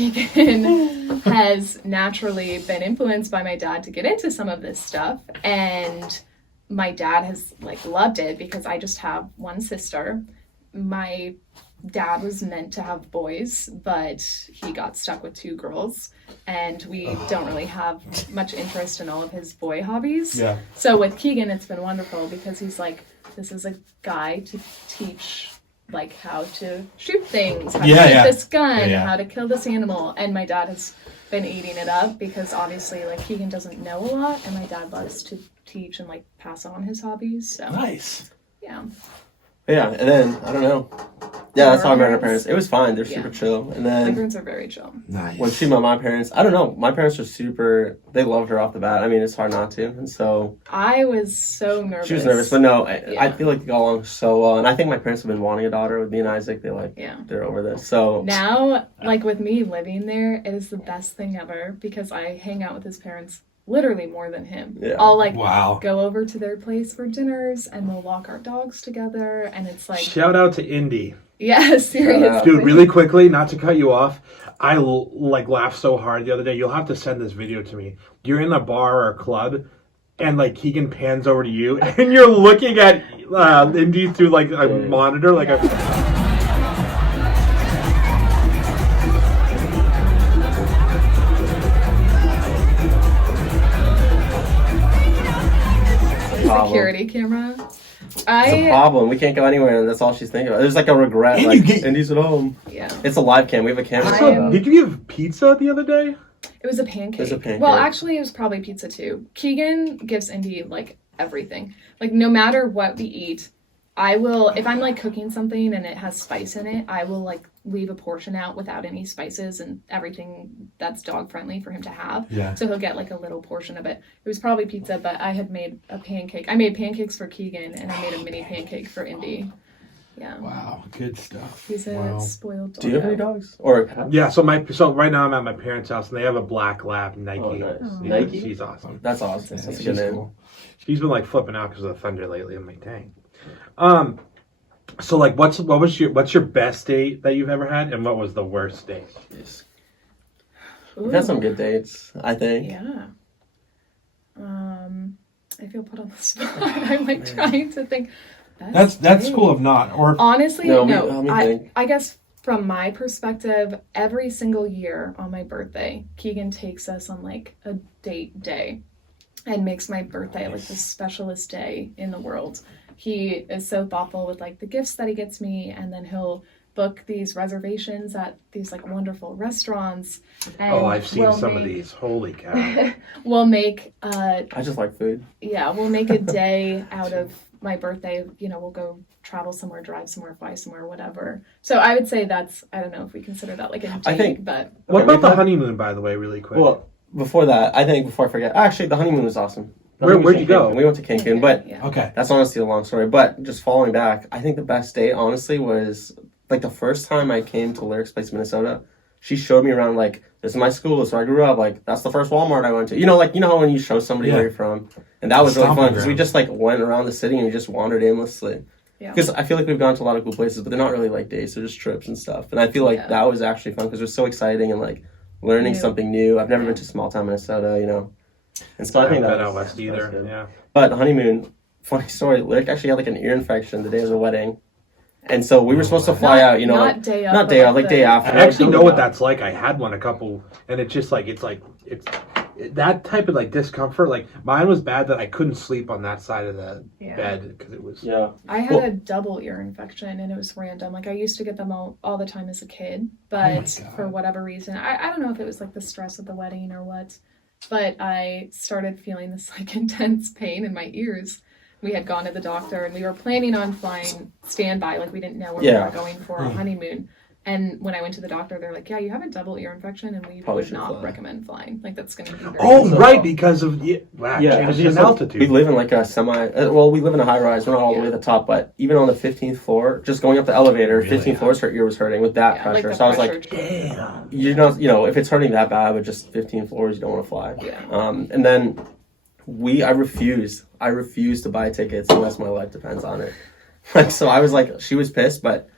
Keegan has naturally been influenced by my dad to get into some of this stuff, and my dad has like loved it because I just have one sister. My dad was meant to have boys, but he got stuck with 2 girls, and we don't really have much interest in all of his boy hobbies. Yeah. So with Keegan, it's been wonderful because he's like, this is a guy to teach like how to shoot things, how to shoot this gun, how to kill this animal. And my dad has been eating it up because obviously like Keegan doesn't know a lot, and my dad loves to teach and like pass on his hobbies. So Nice. yeah. Yeah, and then I don't know. Yeah, that's how I met her parents. It was fine. They're super chill. And My then parents are very chill. Nice. when she met my parents, I don't know. My parents were super. They loved her off the bat. I mean, it's hard not to. And so I was so nervous. she was nervous, but no, I feel like they got along so well. And I think my parents have been wanting a daughter with me and Isaac. They're over this. So now, like with me living there, it is the best thing ever because I hang out with his parents literally more than him. Yeah. I'll like Wow. go over to their place for dinners and we'll walk our dogs together, and it's like Shout out to Indy. yeah, seriously. Dude, really quickly, not to cut you off, I like laughed so hard the other day. You'll have to send this video to me. You're in a bar or a club, and like Keegan pans over to you, and you're looking at Indy through like a monitor, like a. Security camera. it's a problem. We can't go anywhere, and that's all she's thinking about. There's like a regret. And like, you get- Indy's at home. Yeah. It's a live cam. We have a camera. I- Did you give pizza the other day? It was a pancake. It was a pancake. Well, actually, it was probably pizza too. Keegan gives Indy like everything. Like no matter what we eat, I will, if I'm like cooking something and it has spice in it, I will like leave a portion out without any spices and everything that's dog friendly for him to have. Yeah. So he'll get like a little portion of it. It was probably pizza, but I had made a pancake. I made pancakes for Keegan and I made a mini pancake for Indy. Yeah. Wow. Good stuff. He's a Wow. spoiled dog. Do you have any dogs? Or a cat? Yeah, so right now I'm at my parents' house, and they have a black lab, Nike. Oh, nice. Oh. Yeah, Nike? she's awesome. That's awesome. Yeah, That's a she's good name. cool. She's been like flipping out because of the thunder lately. I'm like, dang. So like, what's your best date that you've ever had, and what was the worst date? We've had some good dates, I think. Yeah. I feel put on the spot. I'm like trying to think. That's date. cool if not. Or Honestly, No, no. let me I think. guess from my perspective, every single year on my birthday, Keegan takes us on like a date day and makes my birthday like the specialest day in the world. He is so thoughtful with like the gifts that he gets me, and then he'll book these reservations at these like wonderful restaurants. And I've seen we'll some of make- these. Holy cow! We'll make I just like food. we'll make a day out of my birthday. You know, we'll go travel somewhere, drive somewhere, fly somewhere, whatever. So I would say that's, I don't know if we consider that like a date, I think- but What Okay, about the we've had- honeymoon, by the way, really quick? Well, before that, before I forget, actually, the honeymoon was awesome. The Where'd honeymoon you was in go? Cancun. We went to Cancun, but yeah. okay. that's honestly a long story. But just following back, I think the best date, honestly, was like the first time I came to Lyric's place, Minnesota. she showed me around, like, this is my school, this is where I grew up, like, that's the first Walmart I went to. You know, like, you know how when you show somebody where you're from? And that was really fun, because we just, like, went around the city and we just wandered aimlessly. Because I feel like we've gone to a lot of cool places, but they're not really, like, days, they're just trips and stuff. And I feel like that was actually fun, because it was so exciting and, like, learning something new. I've never been to small town Minnesota, you know. And so I think that out west either, yeah. But the honeymoon, funny story, Lyric actually had, like, an ear infection the day of the wedding. And so we were supposed to fly out, you know, not day of, not day of, like day after. I actually know what that's like. I had one a couple, and it's just like it's that type of like discomfort. Like mine was bad that I couldn't sleep on that side of the bed because it was. Yeah. I had a double ear infection, and it was random. Like I used to get them all the time as a kid, but for whatever reason, I don't know if it was like the stress of the wedding or what, but I started feeling this like intense pain in my ears. We had gone to the doctor and we were planning on flying standby, like we didn't know where we were going for our honeymoon. And when I went to the doctor, they're like, "Yeah, you have a double ear infection, and we would not recommend flying. Like that's going to be very right, because of changes in altitude. We live in like a we live in a high rise. We're not all the way at the top, but even on the 15th floor, just going up the elevator, 15th floors, her ear was hurting with that pressure. Like so I was like, "Damn, you know, if it's hurting that bad with just 15 floors, you don't want to fly." Yeah. And then I refuse to buy tickets unless my life depends on it. Like, so I was like, she was pissed, but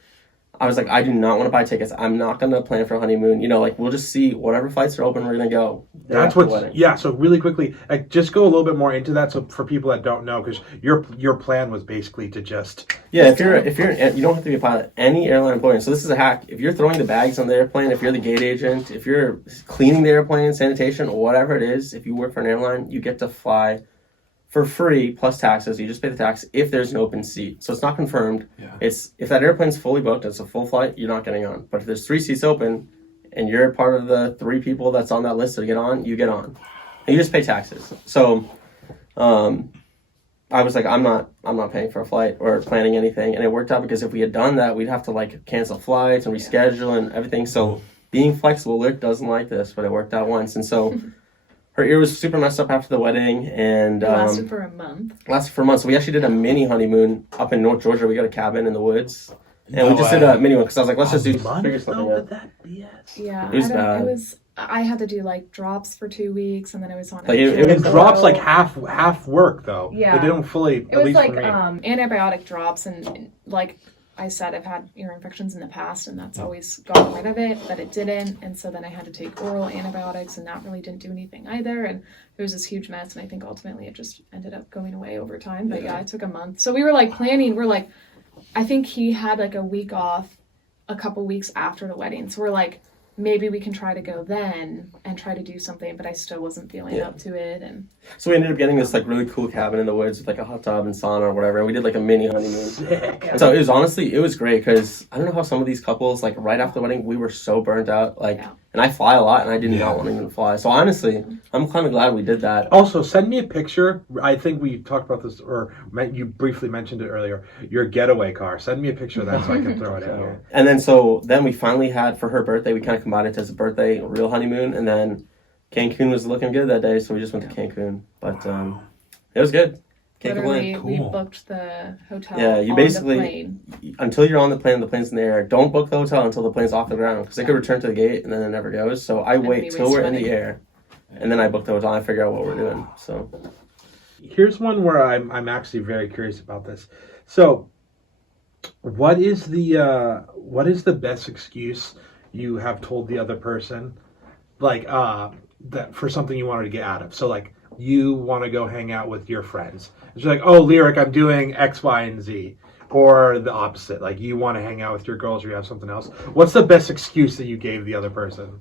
I was like, I do not want to buy tickets. I'm not going to plan for a honeymoon. You know, like, we'll just see whatever flights are open, we're going to go. That's so really quickly, like, just go a little bit more into that. So for people that don't know, because your plan was basically to just. Yeah, if you're you don't have to be a pilot, any airline employee. So this is a hack. If you're throwing the bags on the airplane, if you're the gate agent, if you're cleaning the airplane, sanitation, whatever it is, if you work for an airline, you get to fly for free plus taxes. You just pay the tax if there's an open seat. So it's not confirmed. Yeah. It's if that airplane's fully booked, it's a full flight, you're not getting on. But if there's 3 seats open and you're part of the 3 people that's on that list to get on, you get on. And you just pay taxes. So I was like, I'm not paying for a flight or planning anything. And it worked out because if we had done that, we'd have to like cancel flights and reschedule and everything. So being flexible, Lyric doesn't like this, but it worked out once. And so her ear was super messed up after the wedding, and it lasted for a month. So we actually did a mini honeymoon up in North Georgia. We got a cabin in the woods, and we just did a mini one because I was like, let's just figure something out. Yeah, it was bad. I had to do like drops for 2 weeks, and then I was on it drops like half work though. Yeah, they don't fully. It was like antibiotic drops, and like I said, I've had ear infections in the past, and that's always gotten rid of it, but it didn't. And so then I had to take oral antibiotics, and that really didn't do anything either. And it was this huge mess, and I think ultimately it just ended up going away over time. But yeah, it took a month. So we were like planning. We're like, I think he had like a week off a couple weeks after the wedding. So we're like, maybe we can try to go then and try to do something, but I still wasn't feeling up to it. And so we ended up getting this like really cool cabin in the woods with like a hot tub and sauna or whatever, and we did like a mini honeymoon. And so it was great because I don't know how some of these couples, like right after the wedding, we were so burnt out, like and I fly a lot and I did not want to even fly. So honestly, I'm kind of glad we did that. Also, send me a picture. I think we talked about this, or you briefly mentioned it earlier. Your getaway car. Send me a picture of that so I can throw it in here. And then we finally had, for her birthday, we kind of combined it as a birthday real honeymoon, and then Cancun was looking good that day, so we just went to Cancun. But it was good. Literally, we booked the hotel. Yeah, you basically, until you're on the plane, the plane's in the air. Don't book the hotel until the plane's off the ground because it could return to the gate and then it never goes. So I wait till we're in the air, and then I book the hotel and I figure out what we're doing. So here's one where I'm actually very curious about this. So, what is the best excuse you have told the other person, like that for something you wanted to get out of? So like, you want to go hang out with your friends. It's like, oh, Lyric, I'm doing X, Y, and Z. Or the opposite. Like, you want to hang out with your girls or you have something else. What's the best excuse that you gave the other person?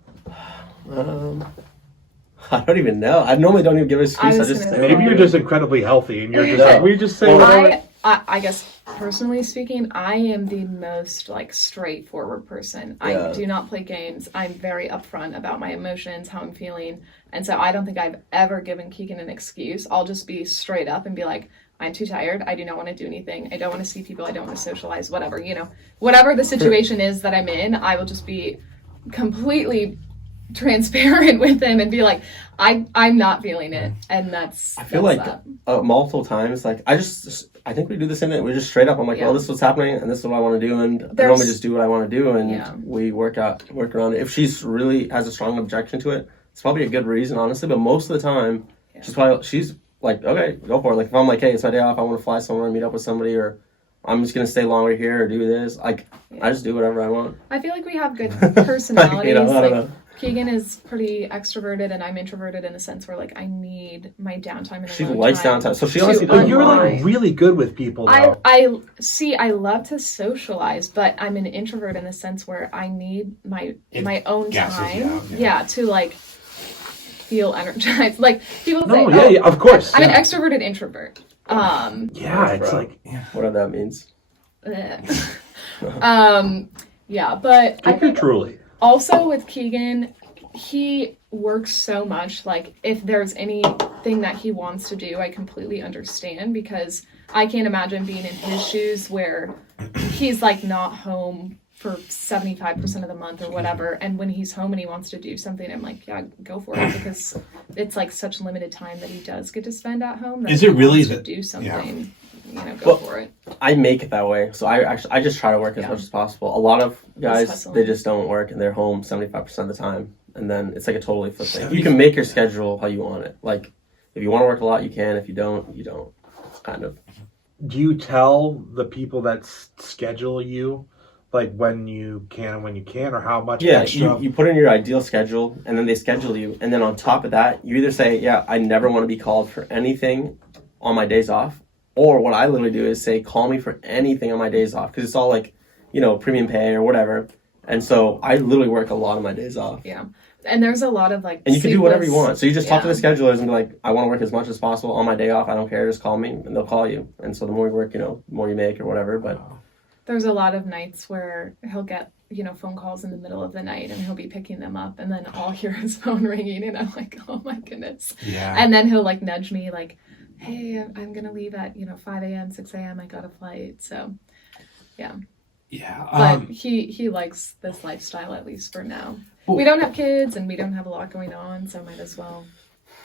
I don't even know. I normally don't even give an excuse. Maybe you're just incredibly healthy and you're just like, we just say whatever. I guess, personally speaking, I am the most, like, straightforward person. I do not play games. I'm very upfront about my emotions, how I'm feeling. And so I don't think I've ever given Keegan an excuse. I'll just be straight up and be like, I'm too tired. I do not want to do anything. I don't want to see people. I don't want to socialize, whatever, you know. Whatever the situation is that I'm in, I will just be completely transparent with him and be like, I'm not feeling it. And I feel like multiple times, like, I think we do the same thing. We're just straight up. I'm like, Yeah. well, this is what's happening, and this is what I want to do, and I There's- normally just do what I want to do, and Yeah. we work around it. If she's really has a strong objection to it, it's probably a good reason, honestly. But most of the time, Yeah. she's like, okay, go for it. Like if I'm like, hey, it's my day off, I want to fly somewhere, meet up with somebody, or I'm just gonna stay longer here or do this. Like I just do whatever I want. I feel like we have good personalities. I don't like know. Keegan is pretty extroverted, and I'm introverted in a sense where like I need my downtime and She alone likes time downtime, so she to honestly But doesn't you're like unwind. really good with people, though. I see. I love to socialize, but I'm an introvert in the sense where I need my own gasses time. you out, Yeah, to like feel energized. Like people say, No, yeah, of course. I'm yeah. an extroverted introvert. Yeah, it's Bro. like Whatever that means. Yeah, but I keep it think truly. also with Keegan, he works so much. Like if there's anything that he wants to do, I completely understand because I can't imagine being in his shoes where he's like not home for 75% of the month or whatever, and when he's home and he wants to do something, I'm like, yeah, go for it, because it's like such limited time that he does get to spend at home. That Is if it he really wants to that- do something? You know, go Well, for it. I make it that way, so I just try to work as Yeah. much as possible. A lot of guys hustling. they just don't work and they're home 75% of the time, and then it's like a totally flip thing. You can make your schedule how you want it. Like if you want to work a lot, you can. If you don't, you don't. Kind of. Do you tell the people that schedule you, like when you can and when you can't, or how much Yeah, extra? you put in your ideal schedule, and then they schedule you, and then on top of that, you either say, yeah, I never want to be called for anything on my days off, or what I literally do is say, call me for anything on my days off, because it's all like, premium pay or whatever, and so I literally work a lot on my days off. Yeah, and there's a lot of like, And you can do whatever you sleepless- want. So you just talk to the Yeah. schedulers and be like, I want to work as much as possible on my day off. I don't care. Just call me, and they'll call you. And so the more you work, the more you make or whatever. But There's a lot of nights where he'll get, phone calls in the middle of the night and he'll be picking them up and then I'll hear his phone ringing and I'm like, oh my goodness. Yeah. And then he'll like nudge me like, hey, I'm going to leave at, 5 a.m., 6 a.m. I got a flight. So, yeah. Yeah. But he likes this lifestyle, at least for now. Well- We don't have kids and we don't have a lot going on, so might as well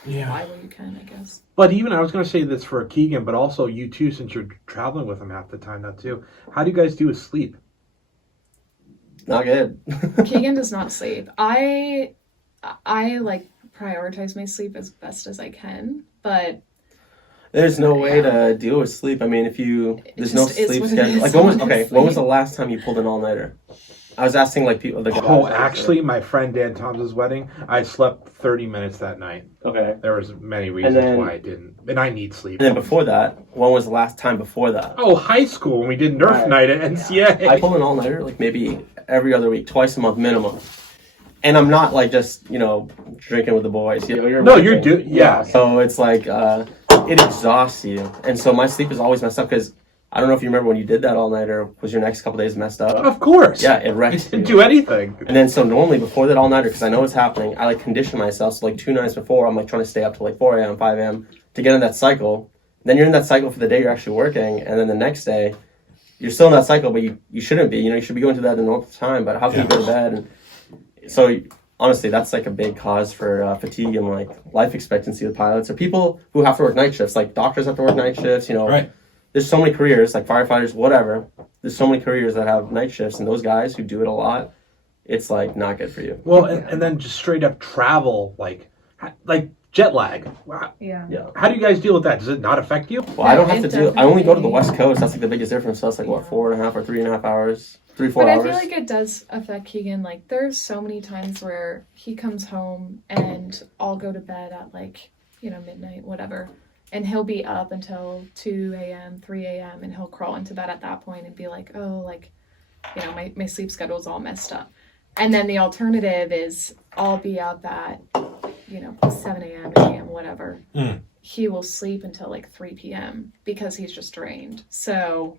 yeah. fly where you can, I guess. But even I was going to say this for Keegan, but also you too, since you're traveling with him half the time now too. How do you guys do with sleep? not good. Keegan does not sleep. I like prioritize my sleep as best as I can, but There's no way to deal with sleep. I mean, there's no just is sleep what it schedule. is, Like honestly. when was the last time you pulled an all-nighter? I was asking like people. The guys. Oh, actually, my friend Dan Tom's wedding, I slept 30 minutes that night. Okay. There was many reasons then- why I didn't, and I need sleep. And then before that, when was the last time before that? Oh, high school when we did Nerf Right. night at NCA. I pull an all-nighter like maybe every other week, twice a month minimum. And I'm not like just drinking with the boys. You're No, working. you're yeah. So it's like it exhausts you, and so my sleep is always messed up because I don't know if you remember when you did that all-nighter. Was your next couple days messed up? Of course. Yeah, it I wrecks didn't you. do anything. And then so normally before that all-nighter, because I know what's happening, I like condition myself. So like 2 nights before, I'm like trying to stay up till like 4 a.m., 5 a.m. to get in that cycle. Then you're in that cycle for the day you're actually working, and then the next day, you're still in that cycle, but you shouldn't be. You should be going to that at the normal time. But how can you go to bed? And so honestly, that's like a big cause for fatigue and like life expectancy of pilots, or people who have to work night shifts. Like doctors have to work night shifts. Right. There's so many careers, like firefighters, whatever. There's so many careers that have night shifts, and those guys who do it a lot, it's like not good for you. Well, and then just straight up travel, like jet lag. yeah. Yeah. How do you guys deal with that? Does it not affect you? Well, I don't No, have it to do. I only go to the definitely- West Coast. That's like the biggest difference. So that's like what 4.5 or 3.5 hours, 3-4 But hours. I feel like it does affect Keegan. Like, there's so many times where he comes home and I'll go to bed at like, midnight, whatever. And he'll be up until 2 a.m., 3 a.m. and he'll crawl into bed at that point and be like, oh, like, my sleep schedule's all messed up. And then the alternative is I'll be up at, 7 a.m., 8 a.m., whatever. He will sleep until like 3 p.m. because he's just drained. So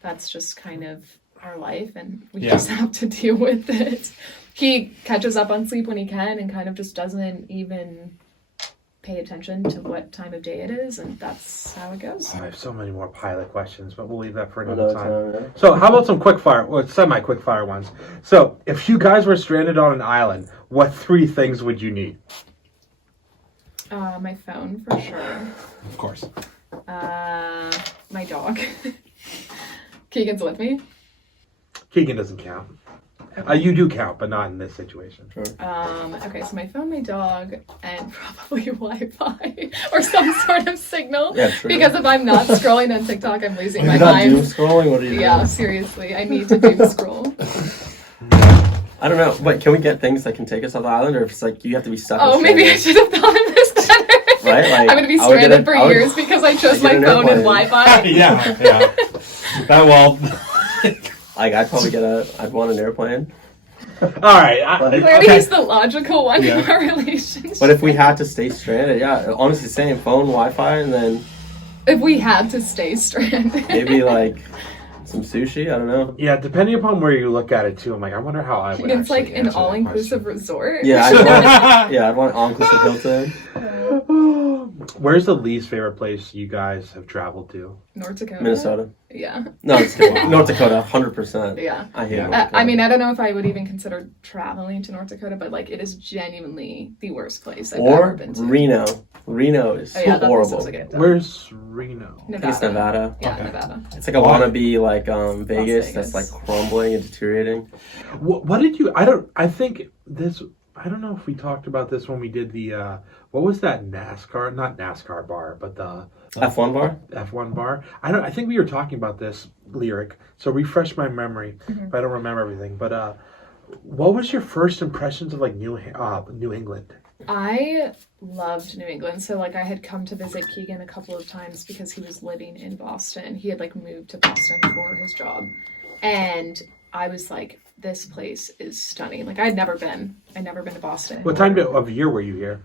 that's just kind of our life, and we Yeah. just have to deal with it. He catches up on sleep when he can and kind of just doesn't even pay attention to what time of day it is, and that's how it goes. I have so many more pilot questions, but we'll leave that for Another another time. time, So how about some quick fire, well, semi-quick fire ones? So if you guys were stranded on an island, what 3 things would you need? My phone, for sure. Of course. My dog. Keegan's with me. Keegan doesn't count. You do count, but not in this situation. Sure. Okay, so my phone, my dog, and probably Wi-Fi or some sort of signal. Yeah, true. Because if I'm not scrolling on TikTok, I'm losing my You're not doom mind. scrolling? What are you Yeah, doing? seriously, I need to doom scroll. I don't know. But can we get things that can take us off the island, or if it's like you have to be stuck? Oh, in maybe I stranded? should have thought of this better. Right? Like, I'm gonna be I would get stranded a- for I would- years because I chose I'd my get an phone and airplane. Wi-Fi. Yeah. That well. Like, I'd probably I'd want an airplane. All right. Clearly, Okay. he's the logical one in Yeah. our relationship. But if we had to stay stranded, yeah, honestly, same phone, Wi-Fi, and then If we had to stay stranded, maybe like some sushi. I don't know. Yeah, depending upon where you look at it too, I'm like, I wonder how I would. it's like actually an answer that all-inclusive resort. Yeah, I'd want all-inclusive Hilton. question. Where's the least favorite place you guys have traveled to? North Dakota. Minnesota. Yeah. No, it's North Dakota, 100%. Yeah. I hate Yeah. North Dakota. I mean, I don't know if I would even consider traveling to North Dakota, but like it is genuinely the worst place I've ever or been to. Reno. Reno is Oh, yeah, that place horrible. looks like a dump. Where's Reno? I think it's Nevada. Yeah, Okay. Nevada. It's like a wannabe like Vegas Vegas. that's like crumbling and deteriorating. What did you? I think this. I don't know if we talked about this when we did the. What was that NASCAR? Not NASCAR bar, but the F1 bar? F1 bar. I think we were talking about this lyric. So refresh my memory if I don't remember everything. But what was your first impressions of like New England? I loved New England. So like I had come to visit Keegan a couple of times because he was living in Boston. He had like moved to Boston for his job. And I was like, this place is stunning. Like I'd never been to Boston. What time of year were you here?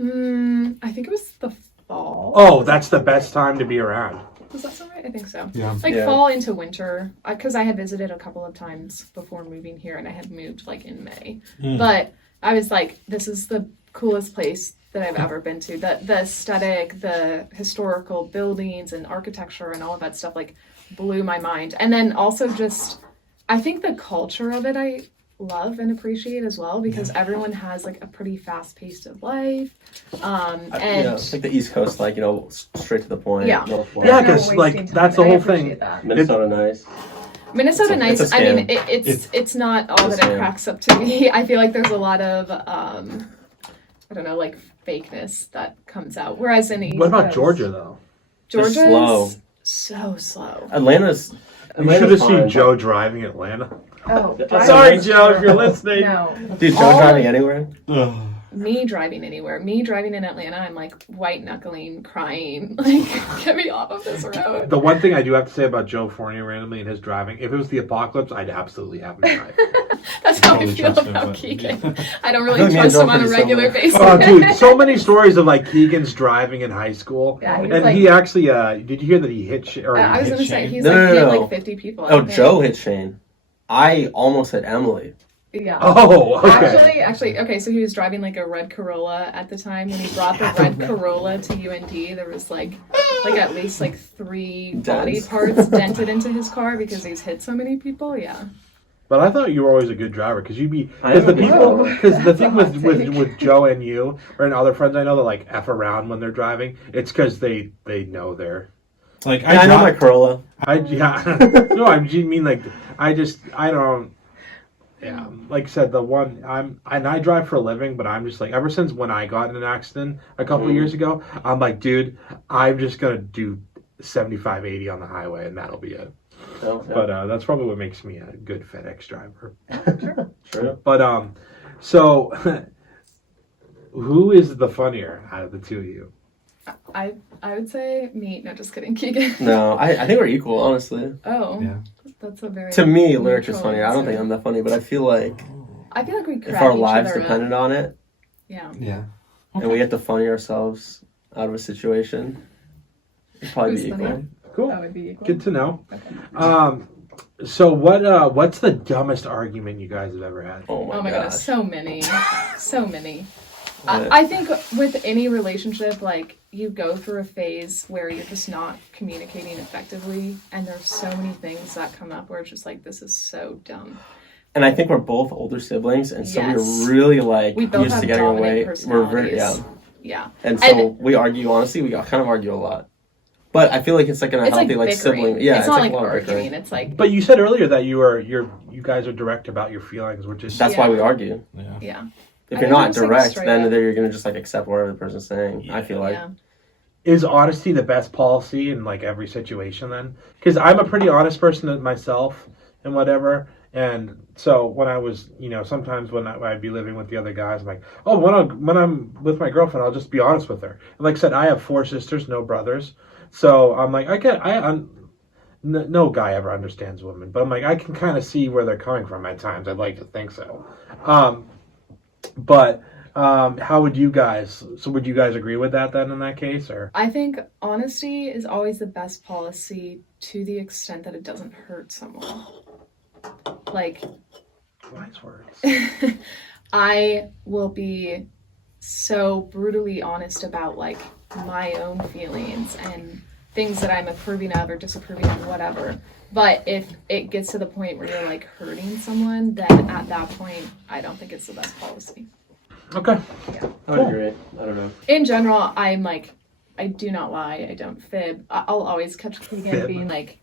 I think it was the fall. Oh, that's the best time to be around. Does that sound right? I think so. Yeah. Like Yeah. fall into winter, because I had visited a couple of times before moving here, and I had moved like in May. But I was like, this is the coolest place that I've ever been to. The aesthetic, the historical buildings and architecture and all of that stuff like blew my mind. And then also just, I think the culture of it I love and appreciate as well, because everyone has like a pretty fast paced of life. And it's like the East Coast, like, straight to the point. Yeah. No fluff. Yeah, because like that's the whole thing. Minnesota nice. Minnesota It's nice. a I mean, scam. it's not all It's a that it scam. cracks up to be. I feel like there's a lot of I don't know, like fakeness that comes out. Whereas in the East What about Coast- Georgia though? Georgia's slow. so slow. Atlanta's You should have seen fine. Joe driving Atlanta. Oh, Sorry, Joe, if you're listening. No. Dude, Joe All- driving anywhere? Ugh. Me driving anywhere. Me driving in Atlanta, I'm like white knuckling, crying. Like, get me off of this road. The one thing I do have to say about Joe Fournier randomly and his driving, if it was the apocalypse, I'd absolutely have him drive. That's how Totally I feel trust him, about but- Keegan. I don't I really feel like me and trust Joe him on a pretty regular similar. basis. Oh, dude, so many stories of like Keegan's driving in high school. Yeah, he was And like- he actually, did you hear that he hit I was he gonna hit say Shane? he's No, like no, hit no. like 50 people. I Oh, think. Joe hit Shane. I almost hit Emily. Yeah. Oh, okay. Actually, okay. So he was driving like a red Corolla at the time. When he brought the red Corolla to UND, there was like at least like 3 body Dents. parts dented into his car because he's hit so many people. Yeah. But I thought you were always a good driver because you'd be I because the am a good people driver. because the thing That's a hot with take. with Joe and you and other friends I know that like f around when they're driving. It's because they know they're. Like I know my drive- Corolla. No, I mean like I don't. Yeah, like I said, I drive for a living, but I'm just like, ever since when I got in an accident a couple of years ago, I'm like, dude, I'm just gonna do 75, 80 on the highway, and that'll be it. No, But that's probably what makes me a good FedEx driver. True. But so who is the funnier out of the two of you? I would say me. No, just kidding, Keegan. No, I think we're equal, honestly. Oh. Yeah. That's a very. To me, Lyric is neutral funnier. I don't answer. think I'm that funny, but I feel like I feel like we crack if our each lives other depended up. on it Yeah. Yeah. and we had to funny ourselves out of a situation, it'd probably Who's be equal. funnier? Cool. That would be equal. Good to know. Okay. So what's the dumbest argument you guys have ever had? Oh Oh my my god, gosh. so many. So many. What? I think with any relationship, like, you go through a phase where you're just not communicating effectively, and there's so many things that come up where it's just like, this is so dumb. And I think we're both older siblings, and so Yes. we're really like We both used have to getting dominant away. We're very personalities. Yeah. and so we argue. Honestly, we kind of argue a lot. But I feel like it's like in a It's healthy like like bickering. sibling. Yeah, it's not like like a lot of bickering. arguing. It's like But you said earlier that you guys are direct about your feelings, which is That's why we argue. Yeah. yeah. If I you're think not just, like, direct, straight then up. you're gonna just like accept whatever the person's saying. I feel like. Yeah. is honesty the best policy in like every situation then? Because I'm a pretty honest person myself and whatever. And so when I was, sometimes when I'd be living with the other guys, I'm like, oh, when I'm with my girlfriend, I'll just be honest with her. And like I said, I have 4 sisters, no brothers. So I'm like, no guy ever understands women, but I'm like, I can kind of see where they're coming from at times. I'd like to think so. But how would you guys? So would you guys agree with that then in that case, or? I think honesty is always the best policy to the extent that it doesn't hurt someone. Like, Wise words. I will be so brutally honest about like my own feelings and things that I'm approving of or disapproving of, whatever. But if it gets to the point where you're like hurting someone, then at that point, I don't think it's the best policy. Okay. I would agree. I don't know. In general, I'm like, I do not lie. I don't fib. I'll always catch Keegan Fib. being like,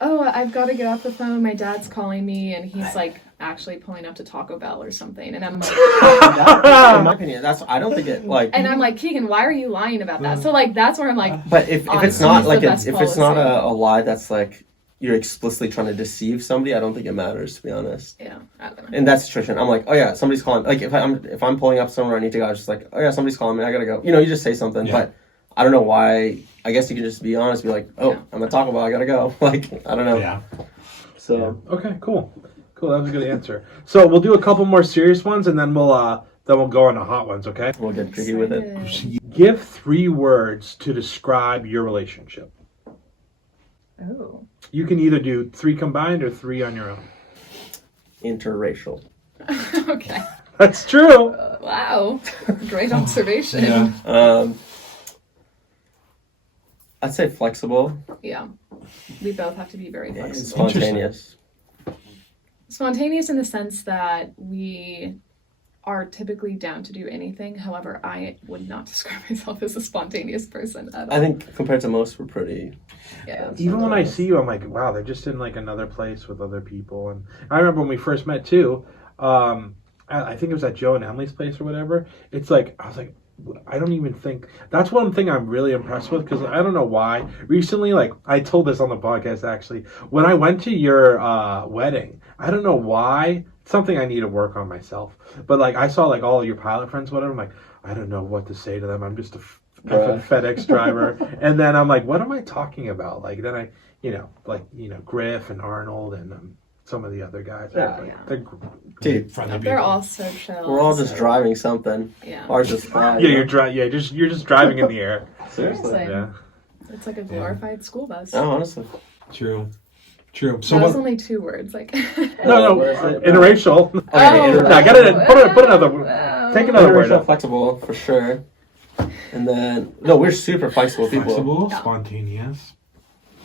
oh, I've got to get off the phone. My dad's calling me. And he's like actually pulling up to Taco Bell or something. And I'm like, In my opinion, I don't think it like. and I'm like, Keegan, why are you lying about that? So like, that's where I'm like, But if it's Honesty not is the like best if it's not policy. a lie that's like you're explicitly trying to deceive somebody, I don't think it matters, to be honest. yeah, I don't know. In that situation, I'm like, oh yeah, somebody's calling. Like if I'm pulling up somewhere I need to go, I was just like, oh yeah, somebody's calling me, I gotta go. You just say something, Yeah. but I don't know why. I guess you can just be honest, be like, oh, Yeah. I'm at Taco Bell, I gotta go. Like I don't know. Yeah. So Okay. Cool. That was a good answer. So we'll do a couple more serious ones, and then we'll go on to hot ones. Okay. we'll get tricky with it. Excited. Give 3 words to describe your relationship. Oh. You can either do 3 combined or 3 on your own. Interracial. Okay. That's true. Wow. Great observation. Yeah. I'd say flexible Yeah. We both have to be very and flexible. spontaneous. Spontaneous in the sense that we are typically down to do anything. However, I would not describe myself as a spontaneous person at all. I think compared to most, we're pretty. Yeah. Even when I see you, I'm like, wow, they're just in like another place with other people. And I remember when we first met too. I think it was at Joe and Emily's place or whatever. It's like I was like, I don't even think that's one thing I'm really impressed with because I don't know why. Recently, like I told this on the podcast actually, when I went to your wedding, I don't know why. It's something I need to work on myself. But like I saw like all of your pilot friends, whatever. I'm like, I don't know what to say to them. I'm just a FedEx driver, and then I'm like, what am I talking about? Like then I, Griff and Arnold and some of the other guys. Yeah. They're Dude, Friendly They're people. all so chill. we're all just so- driving something. Yeah. Ours just fly. yeah, you're just driving in the air. Seriously. Seriously. Yeah. It's like a glorified school bus. Oh, honestly. True. So That was what? only 2 words. Like. No, What is it? interracial. Okay, Oh, No, get it. Put another. Take another word. Interracial, Up. flexible for sure. And then we're super flexible people. Flexible, Yeah. spontaneous.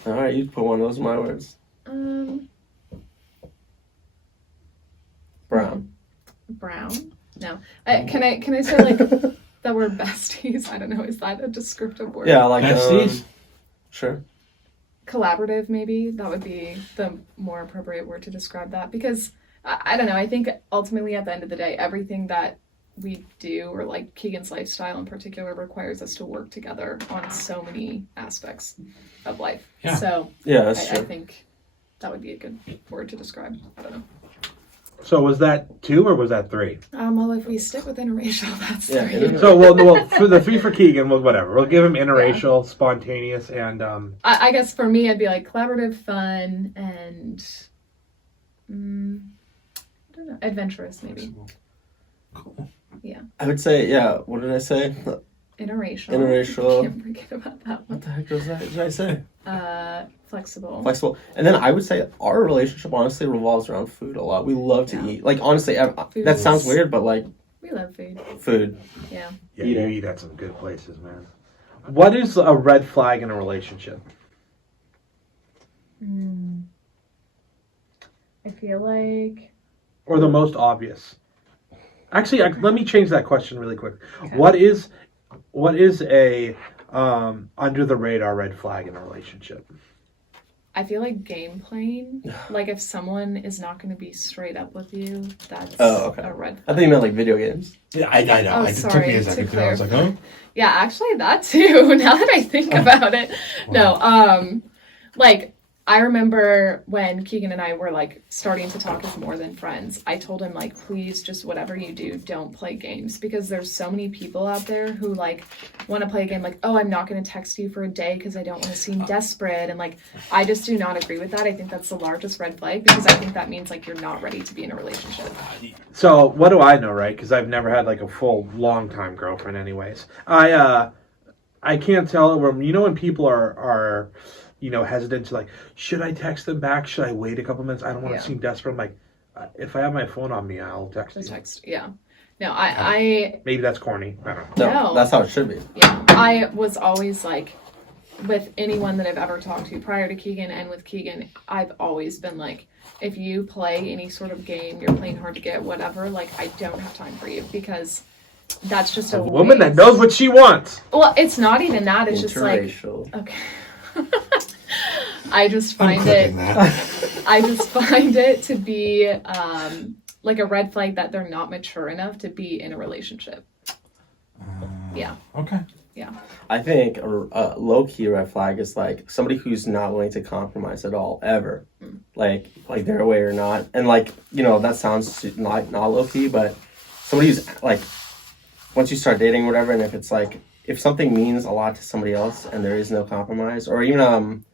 All right, you put one of those in my words. Brown. Brown. No. Can I say like that we're besties? I don't know. Is that a descriptive word? Yeah, like Besties? sure. Collaborative, maybe that would be the more appropriate word to describe that, because I don't know, I think ultimately at the end of the day everything that we do, or like Keegan's lifestyle in particular, requires us to work together on so many aspects of life. Yeah. So Yeah, that's I true. think that would be a good word to describe. I don't know. So was that 2 or was that 3? Well, if we stick with interracial, that's Yeah, 3. interracial. So well, for the 3 for Keegan, whatever. We'll give him interracial, spontaneous, and I guess for me, I'd be like collaborative, fun, and I don't know, adventurous, maybe. Flexible. Cool. I would say, yeah, what did I say? Interracial. Interracial. Can't forget about that What one. the heck did I say? Flexible. Flexible. And then I would say our relationship honestly revolves around food a lot. We love to Yeah. eat. Like, honestly, Food that is- sounds weird, but like, We love food. food. Yeah. yeah, you eat at some good places, man. What is a red flag in a relationship? I feel like. Or the most obvious? Actually, let me change that question really quick. Okay. What is a under the radar red flag in a relationship? I feel like game playing, like if someone is not going to be straight up with you, that's a red flag. I think you meant like video games. Yeah, I know. Oh, It took sorry, me a to second. I was like, oh. Yeah, actually that too, now that I think about it. No, like I remember when Keegan and I were like starting to talk as more than friends, I told him like, please just whatever you do, don't play games, because there's so many people out there who like want to play a game like, oh, I'm not going to text you for a day because I don't want to seem desperate. And like, I just do not agree with that. I think that's the largest red flag, because I think that means like you're not ready to be in a relationship. So what do I know, right? Because I've never had like a full long time girlfriend anyways. I can't tell when people are hesitant to like, should I text them back? Should I wait a couple minutes? I don't want to seem desperate. I'm like, if I have my phone on me, I'll text you. Yeah. No, I maybe that's corny. I don't know. No, that's how it should be. Yeah. I was always like, with anyone that I've ever talked to prior to Keegan and with Keegan, I've always been like, if you play any sort of game, you're playing hard to get, whatever, like I don't have time for you, because that's just a woman that knows what she wants. Well, it's not even that. It's just like, okay. I just find it to be like a red flag that they're not mature enough to be in a relationship. Yeah. Okay. Yeah. I think a low-key red flag is like somebody who's not willing to compromise at all, ever. Like their way or not. And like, that sounds not low-key, but somebody who's like, once you start dating or whatever, and if it's like, if something means a lot to somebody else and there is no compromise, or even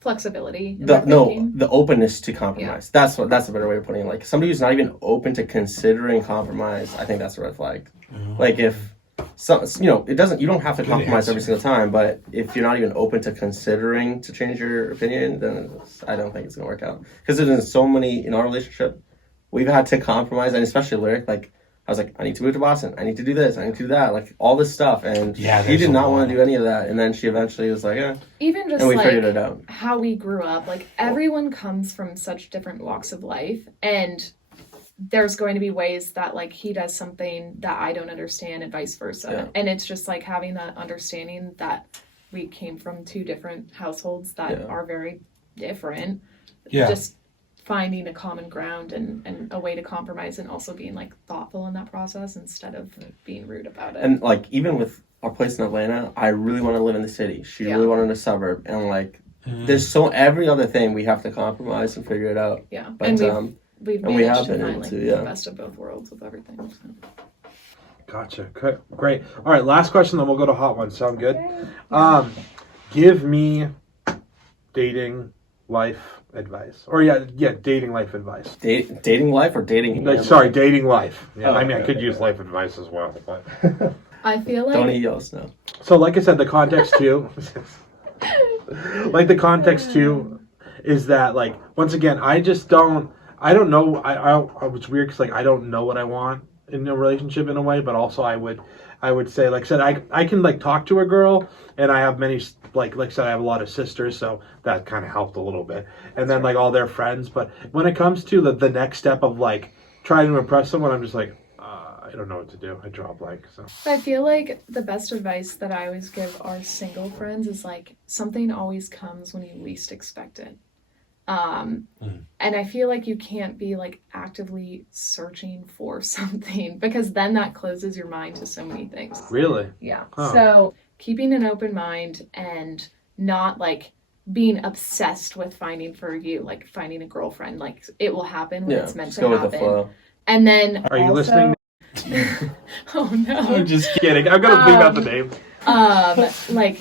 flexibility. The openness to compromise. Yeah. That's a better way of putting it. Like somebody who's not even open to considering compromise, I think that's a red flag. Like if it doesn't, you don't have to compromise every single time, but if you're not even open to considering to change your opinion, then I don't think it's gonna work out. Because there's so many in our relationship, we've had to compromise, and especially Lyric, like. I was like, I need to move to Boston. I need to do this. I need to do that. Like, all this stuff. And he did not want to do any of that. And then she eventually was like, Even just and we like figured it out. How we grew up. Like, everyone comes from such different walks of life. And there's going to be ways that, like, he does something that I don't understand and vice versa. Yeah. And it's just, like, having that understanding that we came from two different households that are very different. Yeah. Just finding a common ground and a way to compromise, and also being like thoughtful in that process instead of being rude about it. And like even with our place in Atlanta, I really want to live in the city. She really wanted a suburb, and like there's every other thing we have to compromise and figure it out. Yeah, but and we've managed to find like the best of both worlds with everything. So. Gotcha. Great. All right, last question, then we'll go to hot ones. Sound good? Give me dating life advice, or dating life advice. Dating life or dating? Dating life. Yeah, I could use life advice as well, but I feel like don't eat yellow snow. So, like I said, the context too, is that like once again, I don't know. It's weird because like I don't know what I want in a relationship in a way, but also I would say, like I said, I can like talk to a girl, and I have many, like I said, I have a lot of sisters, so that kind of helped a little bit. And then like all their friends, but when it comes to the next step of like trying to impress someone, I'm just like, I don't know what to do. I draw a blank. So I feel like the best advice that I always give our single friends is like, something always comes when you least expect it. And I feel like you can't be like actively searching for something, because then that closes your mind to so many things. Really? Yeah. Huh. So keeping an open mind and not like being obsessed with finding a girlfriend. Like it will happen when it's meant to happen. With the flow. And then are you listening? Oh no. I'm just kidding. I'm gonna leave out the name. Like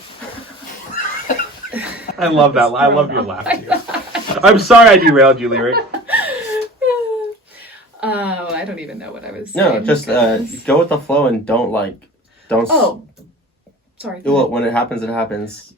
I love that. I love your laugh. I'm sorry I derailed you, Lyric. Oh, I don't even know what I was saying. No, just go with the flow and don't. Oh, sorry. Well, when it happens, it happens.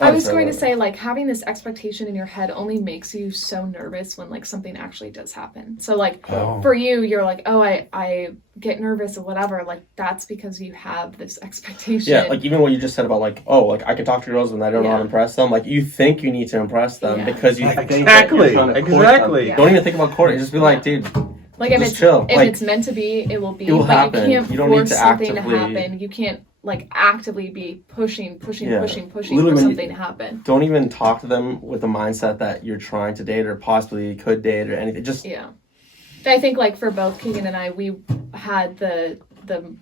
I was going to say, like, having this expectation in your head only makes you so nervous when, like, something actually does happen. So, like, for you, you're like, oh, I get nervous or whatever. Like, that's because you have this expectation. Yeah, like, even what you just said about, like, oh, like, I can talk to girls when I don't know how to impress them. Like, you think you need to impress them because you think that you're trying to exactly. Don't even think about courting. Just be like, dude, like, if it's meant to be, it will be. It will happen. You can't you don't need force to something actively... to happen. You can't like actively be pushing Yeah. for Literally, when something to happen. Don't even talk to them with the mindset that you're trying to date or possibly could date or anything. Just Yeah. I think like for both Keegan and I, we had the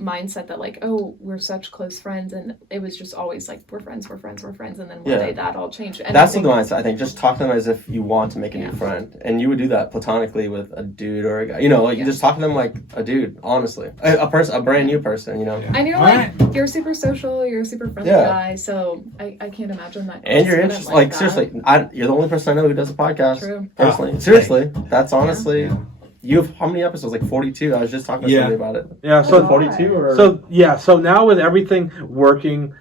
mindset that like, oh, we're such close friends, and it was just always like we're friends, and then one day that all changed. And that's the mindset. I think just talk to them as if you want to make a new friend, and you would do that platonically with a dude or a guy. You know, like you just talk to them like a dude. Honestly, a person, a brand new person. You know, and you're like you're super social, you're a super friendly guy, so I can't imagine that. And you're interested. Like seriously, you're the only person I know who does a podcast. True. Personally, seriously, that's honestly. Yeah. You have how many episodes? Like 42. I was just talking to somebody about it. Yeah, so 42 or so now with everything working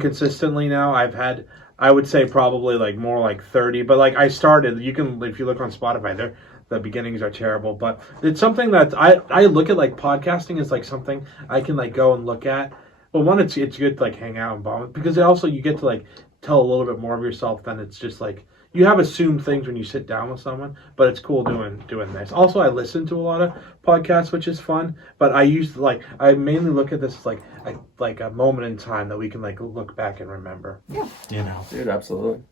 consistently now, I've had, I would say probably like more like 30, but like I started, you can, if you look on Spotify, the beginnings are terrible, but it's something that I look at like podcasting is like something I can like go and look at. Well, one, it's good to like hang out and bond, because also you get to like tell a little bit more of yourself than it's just like, you have assumed things when you sit down with someone, but it's cool doing this. Also, I listen to a lot of podcasts, which is fun. But I mainly look at this as like a moment in time that we can like look back and remember. Yeah, you know, dude, absolutely.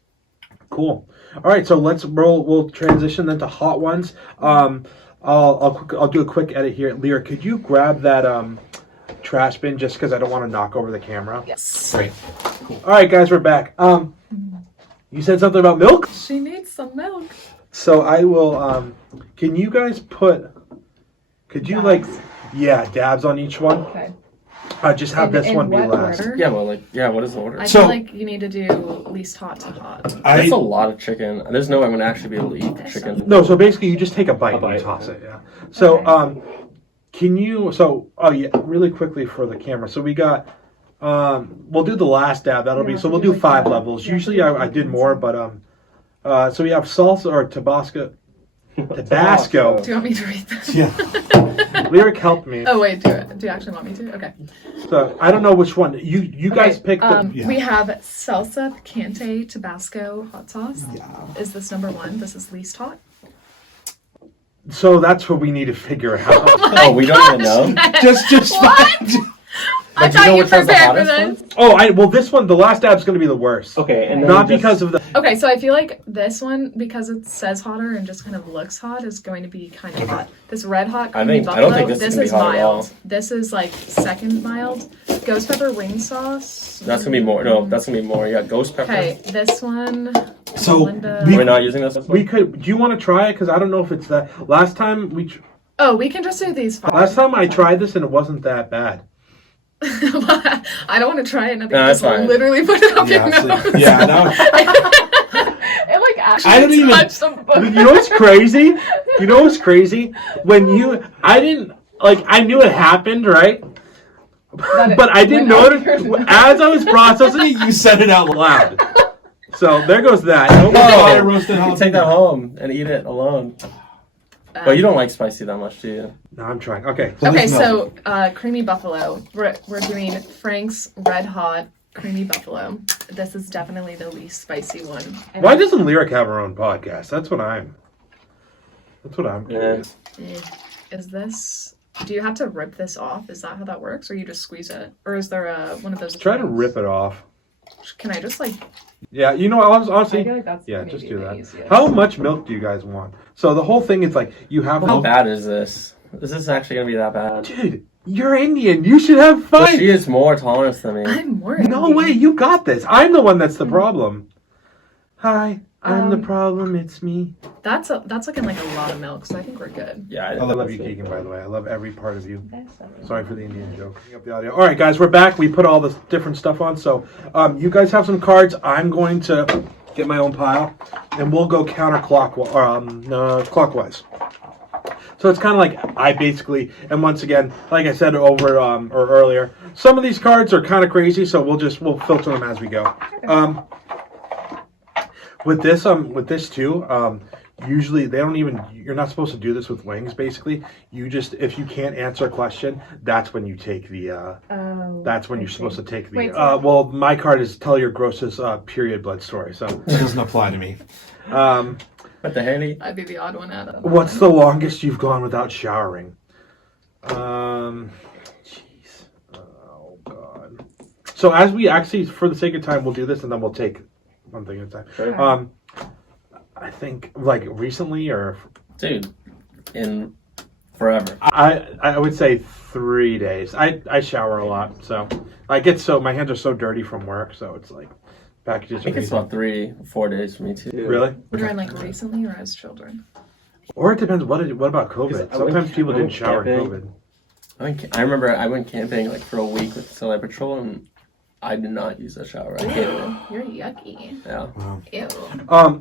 Cool. All right, so we'll transition then to hot ones. I'll do a quick edit here. Leric, could you grab that trash bin just because I don't want to knock over the camera? Yes. Great. Cool. All right, guys, we're back. You said something about milk? She needs some milk. So I will, can you guys could you Dabs. dabs on each one? Okay. Just have this one be what last. order? Yeah, well, what is the order? I So- feel like you need to do least hot to hot. That's a lot of chicken. There's no way I'm gonna actually be able to eat chicken. No, so basically you just take a bite and you toss it, yeah. So, Okay. can you, really quickly for the camera. So we got, we'll do the last dab. That'll be, so we'll do 5 levels. Usually I did more, but, so we have salsa or Tabasco. Tabasco. Do you want me to read this? Yeah. Lyric helped me. Oh wait, do you actually want me to? Okay. So I don't know which one. You guys picked the. Yeah. We have salsa picante Tabasco hot sauce. Yeah. Is this number 1? This is least hot. So that's what we need to figure out. Oh, we don't even know. Just What? I do you know thought you which one's the prepared for hottest this. Oh, well, this one, the last dab's going to be the worst. Okay, and then Not because of the. Okay, so I feel like this one, because it says hotter and just kind of looks hot, is going to be kind of hot. This red hot creamy I buffalo, don't think this is gonna is be hot at all. mild. This is like second mild. Ghost pepper wing sauce. That's gonna be more. No, that's gonna be more. Yeah, ghost pepper. Okay, this one. So, Melinda. Are we not using this? We could. Do you want to try it? Because I don't know if it's that. Last time Oh, we can just do these 5. Last time I tried this and it wasn't that bad. I don't want to try it. Nothing. No, Just that's fine. literally put it up your nose. no. It like actually I don't even- touched the book. You know what's crazy? When I didn't I knew it happened, right? But I didn't know it as I was processing it. You said it out loud. So there goes that. Fire roasted You can take that home and eat it alone. But you don't like spicy that much, do you? No, I'm trying. Okay. Okay, so creamy buffalo. We're doing Frank's Red Hot Creamy Buffalo. This is definitely the least spicy one. Why doesn't Lyric have her own podcast? That's what I'm Yeah. curious. Is this? Do you have to rip this off? Is that how that works, or you just squeeze it, or is there one of those? Try to things? rip it off. Can I just like? Yeah, you know, honestly, I feel like that's yeah, maybe just do the that. easiest. How much milk do you guys want? So the whole thing is like you have How bad is this? Is this actually gonna be that bad? Dude, you're Indian. You should have Well, fun. she has more tolerance than me. I'm more. No Indian. way, you got this. I'm the one that's the problem. Hi, I'm the problem. It's me. That's looking like a lot of milk, so I think we're good. Yeah, I love you, Keegan, by the way. I love every part of you. Sorry for the Indian joke. Bring up the audio. All right, guys, we're back. We put all this different stuff on. So you guys have some cards. I'm going to get my own pile, and we'll go counterclockwise. Clockwise. So it's kind of like I basically, and once again, like I said over or earlier, some of these cards are kind of crazy, so we'll filter them as we go. With this too, usually they don't even. You're not supposed to do this with wings. Basically, you just if you can't answer a question, that's when you take the. That's when you're supposed to take the. Wait, well, my card is tell your grossest period blood story. So. It doesn't apply to me. What the hell? I'd be the odd one out of. What's the longest you've gone without showering? Jeez. Oh God. So as we actually, for the sake of time, we'll do this and then we'll take one thing at a time. Sure. I think like recently or Dude, in forever. I would say 3 days. I shower a lot, so I get my hands are so dirty from work, so it's like packages. I think it's about 3-4 days for me too. Really? During like recently or as children? Or it depends. What about COVID? Sometimes people didn't shower in COVID. I remember I went camping like for a week with Solar Patrol, and I did not use that shower. I hated it. You're yucky. Yeah. Ew.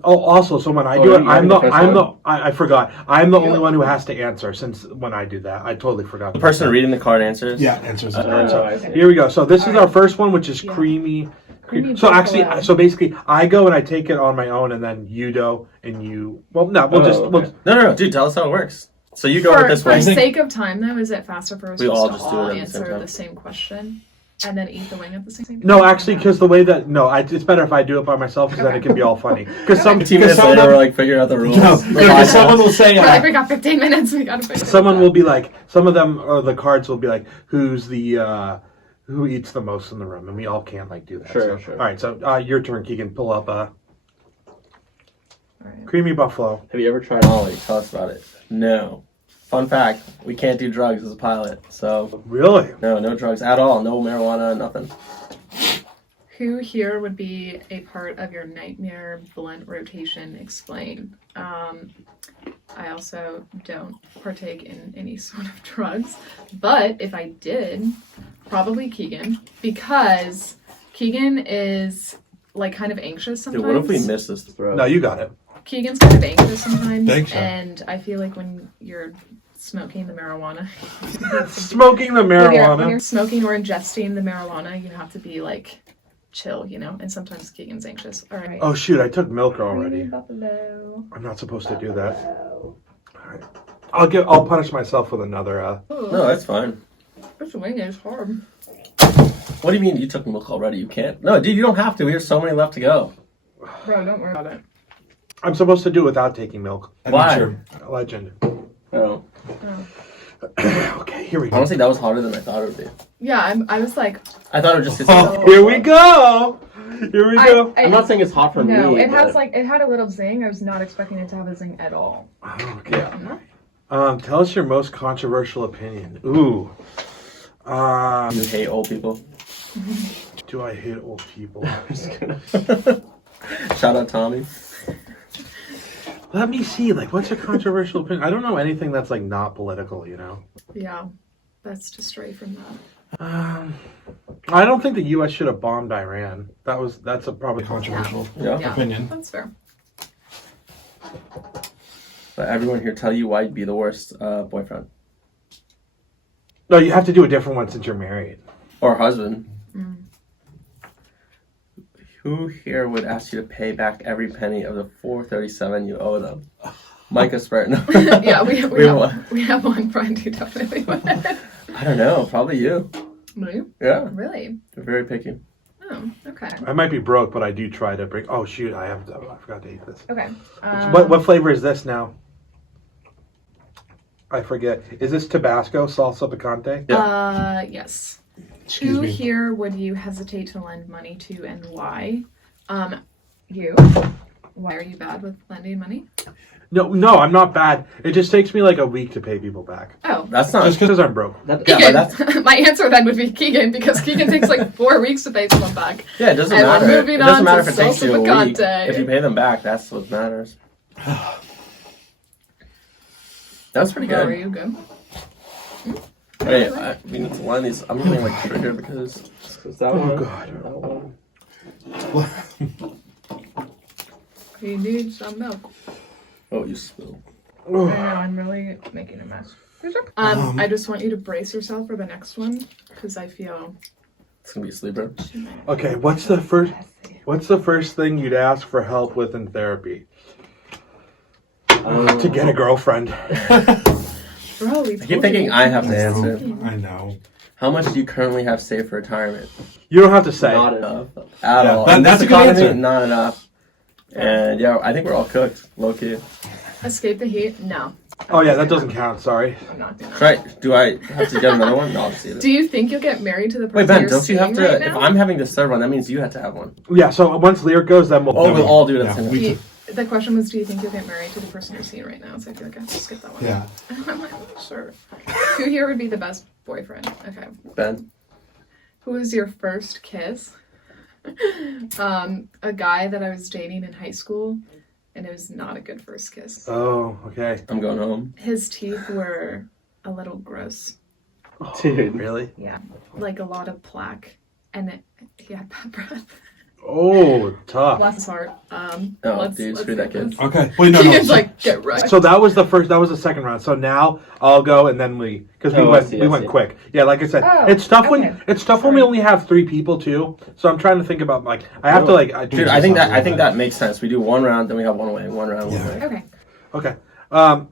Also, so when I do it, you already pressed one? I forgot. I'm the only one who has to answer since when I do that, I totally forgot. The person reading the card answers. Yeah, answers. I see. Here we go. So this is our first one, which is creamy. So actually, so basically, I go and I take it on my own, and then you do, and you. Well, no, we'll just. Okay. No, dude, tell us how it works. So you go with this For way. sake of time, though, is it faster for us We all just do it at the answer same time. the same question and then eat the wing at the same time? No, actually, because the way that it's better if I do it by myself, because then it can be all funny. Because 15 minutes later, we're like figuring out the rules. No, because someone will say, We're like, we got 15 minutes. We got to figure someone it will be like, some of them or the cards will be like, who's the who eats the most in the room, and we all can't like do that. Sure. All right, so your turn, Keegan. Pull up All right. creamy buffalo. Have you ever tried Ollie? Tell us about it. No. Fun fact, we can't do drugs as a pilot. So, Really? no drugs at all. No marijuana, nothing. Who here would be a part of your nightmare blunt rotation? Explain. I also don't partake in any sort of drugs, but if I did, probably Keegan, because Keegan is like kind of anxious sometimes. Dude, what if we miss this throw? No, you got it. Keegan's kind of anxious sometimes, Thanks, and I feel like when you're smoking the marijuana, Smoking the when you're marijuana. smoking or ingesting the marijuana, you have to be like chill, and sometimes Keegan's anxious. All right. Oh shoot! I took milk already. Buffalo. I'm not supposed to do that. All right. I'll punish myself with another. No, that's fine. This wing is hard. What do you mean you took milk already? You can't? No, dude, you don't have to. We have so many left to go. Bro, don't worry about it. I'm supposed to do it without taking milk. Why? Legend. Oh. Okay, here we go. Honestly, that was harder than I thought it would be. Yeah, I was like, I thought it would just... Oh, here we go. Here we go. I'm not saying it's hot for no, me. it has but- it had a little zing. I was not expecting it to have a zing at all. Okay. Tell us your most controversial opinion. Ooh. You hate old people. Do I hate old people? Just kidding. Shout out Tommy. Let me see. Like, what's a controversial opinion? I don't know anything that's like not political. Yeah, that's to stray from that. I don't think the U.S. should have bombed Iran. That's a probably Controversial Yeah. opinion. That's fair. Let everyone here tell you why you'd be the worst boyfriend. No, you have to do a different one since you're married. Or husband. Mm. Who here would ask you to pay back every penny of the $4.37 you owe them? Micah Spurt. No. Yeah, we have one friend who definitely would. I don't know. Probably you. Me? Yeah. Really? You're very picky. Oh, okay. I might be broke, but I do try to bring. Oh shoot! I forgot to eat this. Okay. What flavor is this now? I forget. Is this Tabasco salsa picante? Yes. Excuse Who me. here would you hesitate to lend money to and why? You. Why are you bad with lending money? No, I'm not bad. It just takes me like a week to pay people back. Oh. That's not... Just because I'm broke. Yeah, but Keegan. that's... My answer then would be Keegan, because Keegan takes like 4 weeks to pay someone back. Yeah, it doesn't And we're matter. moving It doesn't on matter to if it takes you a salsa week. picante. If you pay them back, that's what matters. That was pretty How are good. you good? Wait, we need to line these. I'm getting like triggered because that one. God. That one. You need some milk. Oh, you spilled. I know, I'm really making a mess. I just want you to brace yourself for the next one, because I feel... It's gonna be a sleeper. Okay, what's the first thing you'd ask for help with in therapy? To get a girlfriend. Bro, we I keep thinking I have to answer. I know. How much do you currently have saved for retirement? You don't have to say. Not enough at Yeah, all. that- In that's this a good economy, answer. Not enough. And yeah, I think we're all cooked, low key. Escape the heat? No. Oh yeah, that doesn't count. Sorry. I'm not doing that. Right? Do I have to get another one? No, I'll just eat it. Do you think you'll get married to the person Wait, Ben, you're don't you have seeing to? right If now? I'm having this third one, that means you have to have one. Yeah. So once Lyric goes, then we'll. Oh, we'll all do it at the Yeah, same we time. do. The question was, do you think you'll get married to the person you're seeing right now? So I feel like I have to skip that one. Yeah. I'm like, sure. Who here would be the best boyfriend? Okay. Ben. Who was your first kiss? A guy that I was dating in high school, and it was not a good first kiss. Oh, okay. I'm going home. His teeth were a little gross. Dude. Really? Yeah, like a lot of plaque, and he had bad breath. Oh, tough. Bless his heart. Dude, screw that kid. Okay. Wait, no, Keegan's no. like, get right. So that was the second round. So now I'll go and then because we Oh, I went see, I see. quick. Yeah, like I said, Oh, it's tough okay. when we only have 3 people too. So I'm trying to think about like I have to like Dude, I think that makes sense. We do one round, then we have one away, one round, one away. Okay. Okay.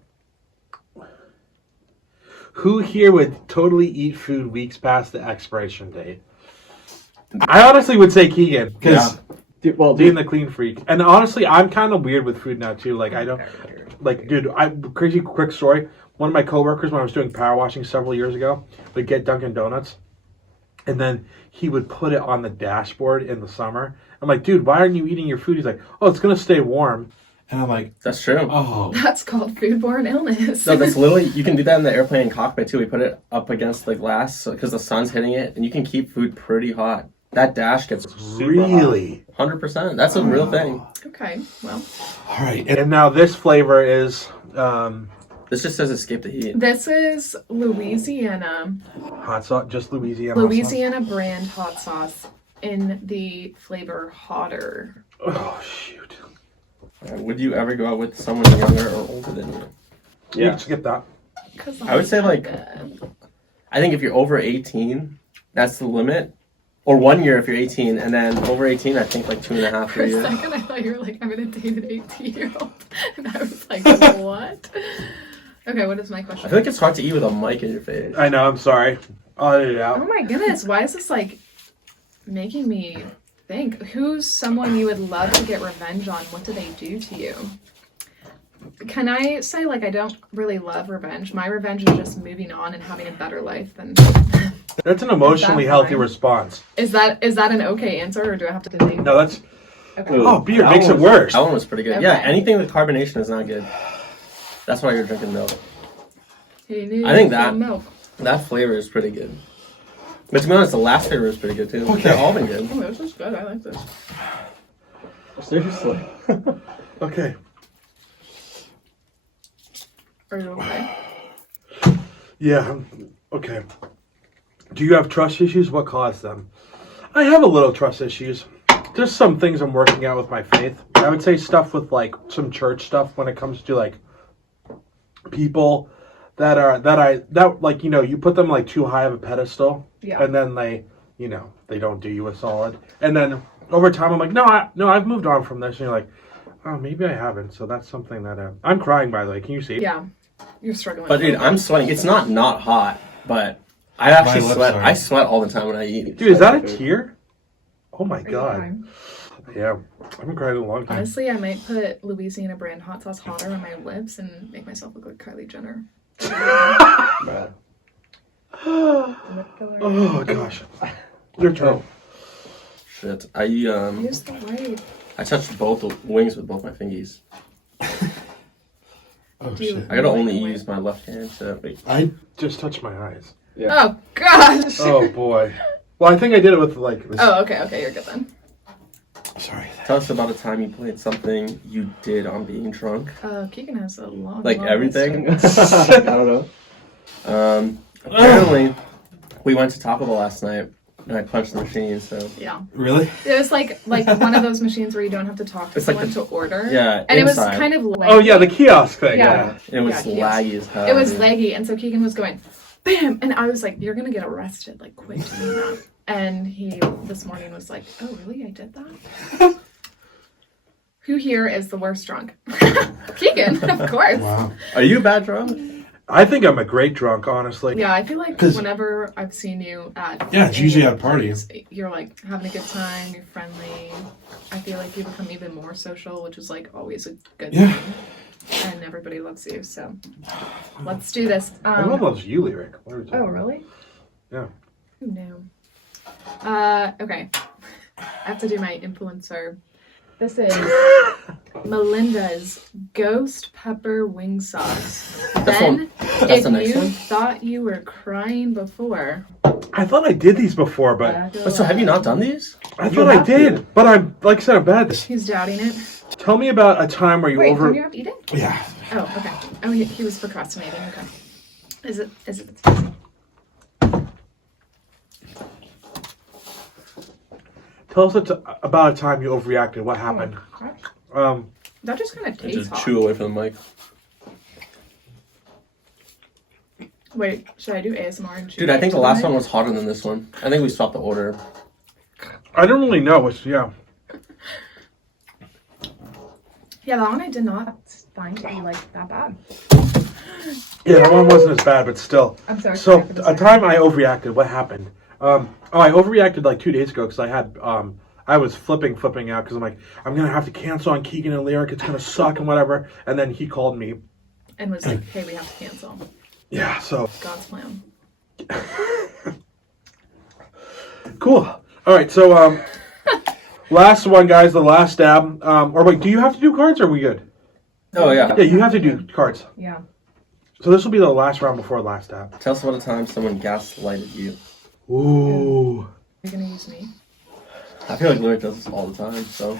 Who here would totally eat food weeks past the expiration date? I honestly would say Keegan because being the clean freak, and honestly, I'm kind of weird with food now too. Like I don't like, dude. Crazy quick story. One of my coworkers, when I was doing power washing several years ago, would get Dunkin' Donuts, and then he would put it on the dashboard in the summer. I'm like, dude, why aren't you eating your food? He's like, oh, it's gonna stay warm. And I'm like, That's true. oh. That's called foodborne illness. No, that's literally, you can do that in the airplane cockpit too. We put it up against the glass because the sun's hitting it, and you can keep food pretty hot. That dash gets super Really? hot. 100%. That's a real thing. Okay, well, All right. And now this flavor is This just says escape the heat. this is Louisiana hot sauce, just Louisiana. hot sauce. Louisiana brand hot sauce in the flavor hotter. Oh shoot! Would you ever go out with someone younger or older than you? You can skip that. 'Cause I would say, like, I think if you're over 18, that's the limit. Or 1 year if you're 18, and then over 18, I think like 2.5 For a years. second, I thought you were like, I'm gonna date an 18-year-old, and I was like, what? Okay, what is my I question? feel like it's hard to eat with a mic in your face. I know. I'm sorry. I'll edit it Oh out. my goodness, why is this like making me think? Who's someone you would love to get revenge on? What do they do to you? Can I say, like, I don't really love revenge? My revenge is just moving on and having a better life than. That's an emotionally Is that healthy fine? response. Is that an okay answer, or do I have to think? No, that's. Okay. Oh, beer That makes one it was- worse. That one was pretty good. Yeah, Okay. anything with carbonation is not good. That's why you're drinking milk. He needs I think some that- milk. That flavor is pretty good. But to be honest, the last flavor is pretty good too. Okay. They've all been good. Oh, this is good. I like this. Seriously. Okay. Are you okay? Yeah. Okay. Do you have trust issues? What caused them? I have a little trust issues. There's some things I'm working out with my faith. I would say stuff with like some church stuff when it comes to like people that like, you know, you put them like too high of a pedestal, Yeah. and then they, you know, they don't do you a solid. And then over time I'm like, no, I've moved on from this. And you're like, oh, maybe I haven't. So that's something that I'm crying, by the way. Can you see? Yeah. You're struggling. But dude, I'm sweating. It's not hot, but I actually My lips sweat. are- I sweat all the time when I eat. Dude, is that a tear? Oh my Are you god. crying? Yeah, I haven't cried in a long time. Honestly, I might put Louisiana brand hot sauce hotter on my lips and make myself look like Kylie Jenner. Oh gosh. Your turn. Shit. Use the light. I touched both the wings with both my fingies. Oh, Do you- shit. I gotta only use my left hand to wait. I just touched my eyes. Oh gosh. Oh boy. Well, I think I did it with like. This. Oh, okay, you're good then. Sorry. Tell us about a time you played something you did on being drunk. Keegan has a long. Like long everything. list. I don't know. Apparently, we went to Taco Bell last night, and I punched the machine. So Yeah, Really? it was like one of those machines where you don't have to talk to It's like someone to order. yeah, and inside. it was kind of. Laggy. Oh yeah, the kiosk thing. Yeah. It was Yeah, laggy as hell. It was dude. leggy, and so Keegan was going, bam, and I was like, "You're gonna get arrested, like quick to do that." And he this morning was like, "Oh, really? I did that." Who here is the worst drunk? Keegan, of course. Wow. Are you a bad drunk? I think I'm a great drunk, honestly. Yeah, I feel like 'Cause- whenever I've seen you at Yeah, it's usually at parties. you're like having a good time, you're friendly. I feel like you become even more social, which is like always a good Yeah. thing. and everybody loves you. So let's do this. Everyone loves you, Lyric. What are you talking Oh, about? really? Yeah. Who knew? Okay. I have to do my influencer. This is Melinda's Ghost Pepper Wing Sauce. Ben, That's the if next you one? thought you were crying before, I thought I did these before, but But so have you not done these? I thought I did. But I'm, like I said, I'm bad at this. He's doubting it. Tell me about a time where you Wait, over. don't you have to eat it? Yeah. Oh, okay. Oh, he was procrastinating. Okay. Is it? Tell us about a time you overreacted. What happened? That just kind of tastes Just hot. chew away from the mic. Wait, should I do ASMR and chew? Dude, I think to the last mic? one was hotter than this one. I think we swapped the order. I don't really know. Yeah. Yeah, that one I did not find to be like that bad. Yeah, that one wasn't as bad, but still. I'm sorry. So a time I overreacted. What happened? I overreacted like 2 days ago because I had I was flipping out because I'm like, I'm gonna have to cancel on Keegan and Leric. It's gonna suck and whatever. And then he called me. And was like, hey, we have to cancel. Yeah. So God's plan. cool. All right. So last one, guys. The last stab. Or wait, do you have to do cards? Or are we good? Oh, yeah. Yeah, you have to do cards. Yeah. So this will be the last round before last stab. Tell us about a time someone gaslighted you. Ooh. You're gonna use me? I feel like Lyric does this all the time, so.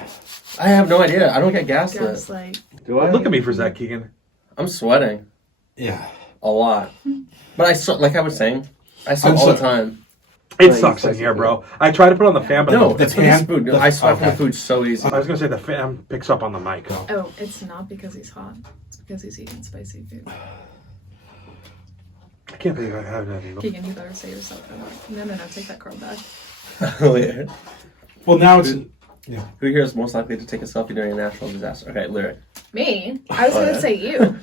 I have no idea. I don't get gaslit. Gaslight. Do I? Look at me for Zach Keegan. I'm sweating. Yeah. A lot. But like I was saying, I sweat I'm all the so- time. It Like, sucks in spicy here, food. bro. I try to put on the fan, but No, The it's for this pan- food. the- I sweat from okay. the food so easy. I was gonna say the fan picks up on the mic. Oh, it's not because he's hot. It's because he's eating spicy food. I can't believe I haven't had any. Keegan, you better say yourself. No, take that card back. Lyric. Well, now it's. Who here is most likely to take a selfie during a natural disaster? Okay, Lyric. Me? I was Oh, gonna yeah? say you.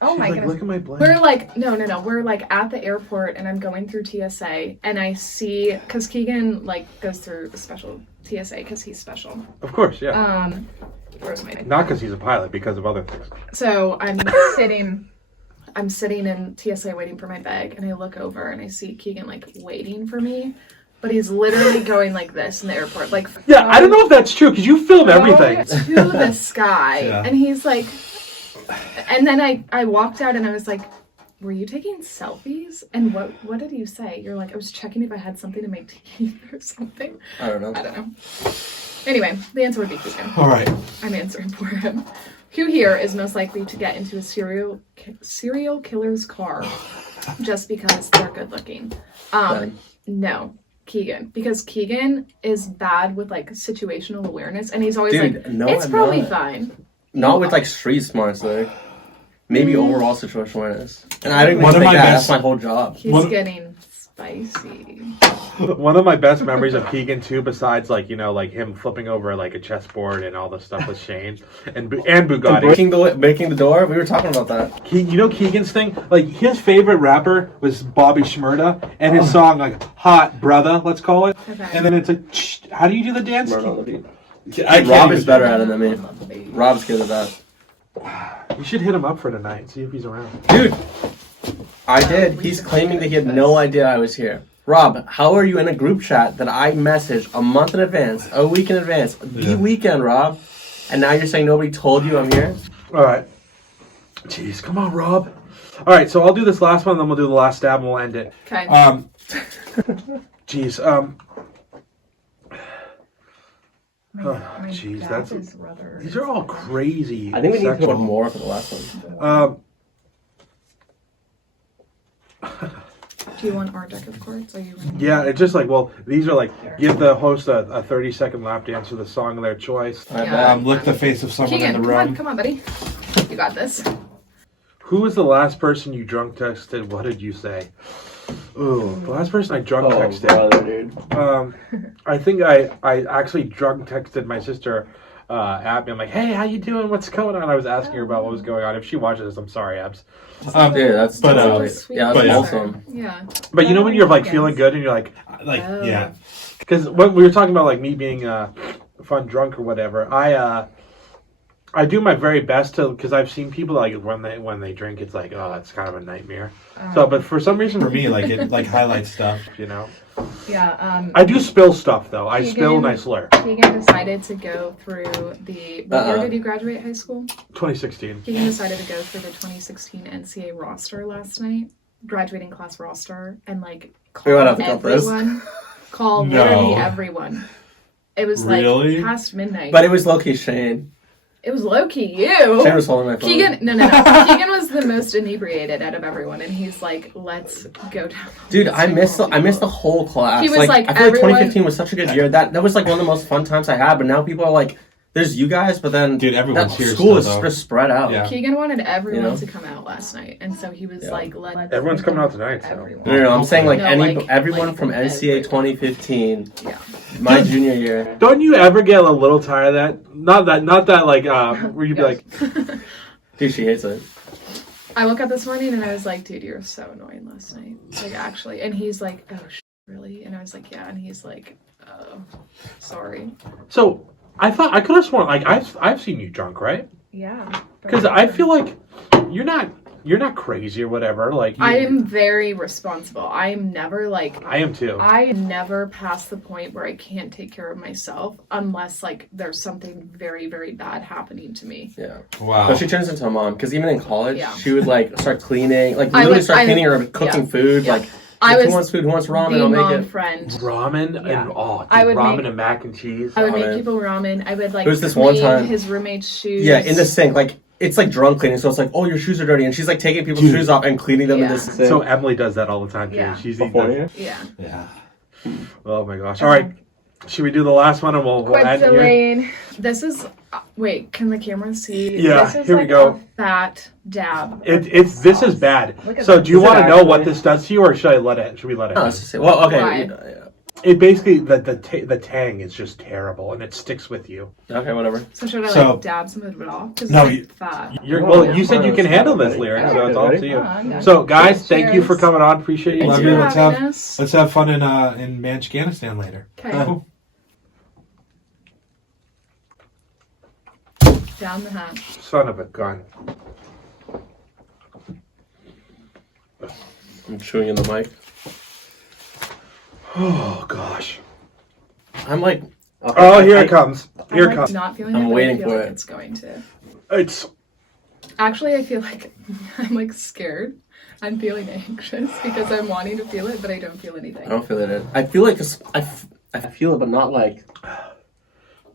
Oh my Like, goodness. look at my blood. We're like, no. We're like at the airport and I'm going through TSA and I see, because Keegan like goes through the special TSA because he's special. Of course, yeah. Where's my Not because he's a pilot, because of other things. So I'm sitting in TSA waiting for my bag and I look over and I see Keegan like waiting for me. But he's literally going like this in the airport. Like Yeah, I don't know if that's true because you film everything. to the sky. Yeah. And he's like, and then I walked out and I was like, were you taking selfies? And what did you say? You're like, I was checking if I had something to make teeth or something. I don't know. I don't know. Anyway, the answer would be Keegan. All right. I'm answering for him. Who here is most likely to get into a serial killer's car just because they're good looking? Ben. No. Keegan, because Keegan is bad with like situational awareness and he's always Dude, like, no, it's I'm probably not. fine. Not with like street smarts, Lyric. Maybe overall situational awareness. And I didn't One even of think my that. best- That's my whole job. He's One- getting spicy. One of my best memories of Keegan too, besides like like him flipping over like a chessboard and all the stuff with Shane and Bugatti. Breaking the door. We were talking about that. Keegan's thing, like his favorite rapper was Bobby Shmurda, and his song like "Hot Brother," let's call it. Okay. And then it's like, how do you do the dance? Murder on the beat. I can't Rob even- is better at it than me. Rob's good at that. You should hit him up for tonight and see if he's around. Dude, I did. He's claiming that he had no idea I was here. Rob, how are you in a group chat that I messaged a month in advance, a week in advance, the weekend, Rob, and now you're saying nobody told you I'm here? All right. Jeez, come on, Rob. All right, so I'll do this last one, then we'll do the last stab, and we'll end it. Okay. Jeez. My jeez, back that's is rather- these are all crazy. I think we need to sexual. put more for the last one. Do you want our deck of cards? Are you ready? Yeah, it's just like, well, these are like, give the host a 30-second lap dance to the song of their choice. I Yeah. bet. Lick the face of someone Keegan, in the come room. on, buddy. You got this. Who was the last person you drunk texted? What did you say? Ooh, the last person I drunk Oh, texted. brother, dude. I think I actually drunk texted my sister Abby. I'm like, hey, how you doing? What's going on? I was asking her about what was going on. If she watches this, I'm sorry, Abs. Yeah, that's But, totally, sweet. yeah, that's but, wholesome. Yeah. But you know when you're like Yes. feeling good and you're like, Like, Oh. yeah. because when we were talking about like me being fun drunk or whatever, I do my very best to, because I've seen people like when they drink, it's like, oh, that's kind of a nightmare. So, but for some reason, For me, like it like highlights stuff. you know, Yeah. I do spill stuff though. I Keegan- spill and I slur. Keegan decided to go through the. What year did you graduate high school? 2016. Keegan decided to go through the 2016 NCAA roster last night, graduating class roster, and like We would call have to go first. everyone. Call No. literally everyone. It was like Really? past midnight. But it was low key Shane. It was low key you. Shane was holding my phone. Keegan, no. Keegan was the most inebriated out of everyone, and he's like, "Let's go down." Dude, I missed the whole class. He was like, I feel everyone- like 2015 was such a good year. That was like one of the most fun times I had. But now people are like, "There's you guys," but then Dude, everyone's that here school is still, though. just spread out. Yeah. Keegan wanted everyone You know? to come out last night, and so he was like, "Let's." Everyone's coming out tonight, so. Everyone. No, I'm saying like No, everyone like from NCAA 2015, Yeah. my junior year. Don't you ever get a little tired of that? Not that like where you'd be like, Dude, she hates it. I woke up this morning and I was like, "Dude, you were so annoying last night." Like actually, and he's like, "Oh, really?" And I was like, "Yeah," and he's like, "Oh, sorry." so I thought I could have sworn like I've seen you drunk, right? Yeah. Because I feel like you're not crazy or whatever. Like I am very responsible. I am never like. I am too. I never pass the point where I can't take care of myself unless like there's something very, very bad happening to me. Yeah. Wow. But she turns into a mom because even in college, Yeah. she would like start cleaning, like I literally would- start I- cleaning or cooking yeah. food. Yeah. Like, I who was wants food? Who wants ramen? the I'll make mom it. friend. Ramen Yeah. and dude, I would ramen make- and mac and cheese. I would make Ramen. people ramen. I would like There was this clean one time- his roommate's shoes. Yeah, in the sink. Like it's like drunk cleaning, so it's like, oh, your shoes are dirty, and she's like taking people's Dude. shoes off and cleaning them in Yeah. this sink. So Emily does that all the time too. Yeah. She's Before you? Yeah. Yeah. Oh my gosh! All right, should we do the last one and we'll Quit end here? delaying. This is. Wait, can the camera see? Yeah, This is here we like go. A fat dab. It's this is bad. Look at So that. do you Is it want to know what actually? this does to you, or should I let it? Should we let it? No, let's just say, well, okay. Why? Yeah. It basically the tang is just terrible and it sticks with you. Okay, whatever. So should I So- like dab some of it off? Because No, it's like fat. You said you can handle this, Lyric, so it's all to you. Oh, I'm done. So guys, thank you for Cheers. coming on. Appreciate you. Thanks Love for you. having us. Let's have fun in Manchganistan later. Okay. Cool. Down the hatch. Son of a gun. I'm chewing in the mic. Oh gosh. I'm like. Oh, here it comes. Here I'm it like comes. not feeling I'm it, but waiting I feel for like it. it's going to. It's Actually, I feel like I'm like scared. I'm feeling anxious because I'm wanting to feel it, but I don't feel anything. I don't feel it. I feel like I feel it, but not like.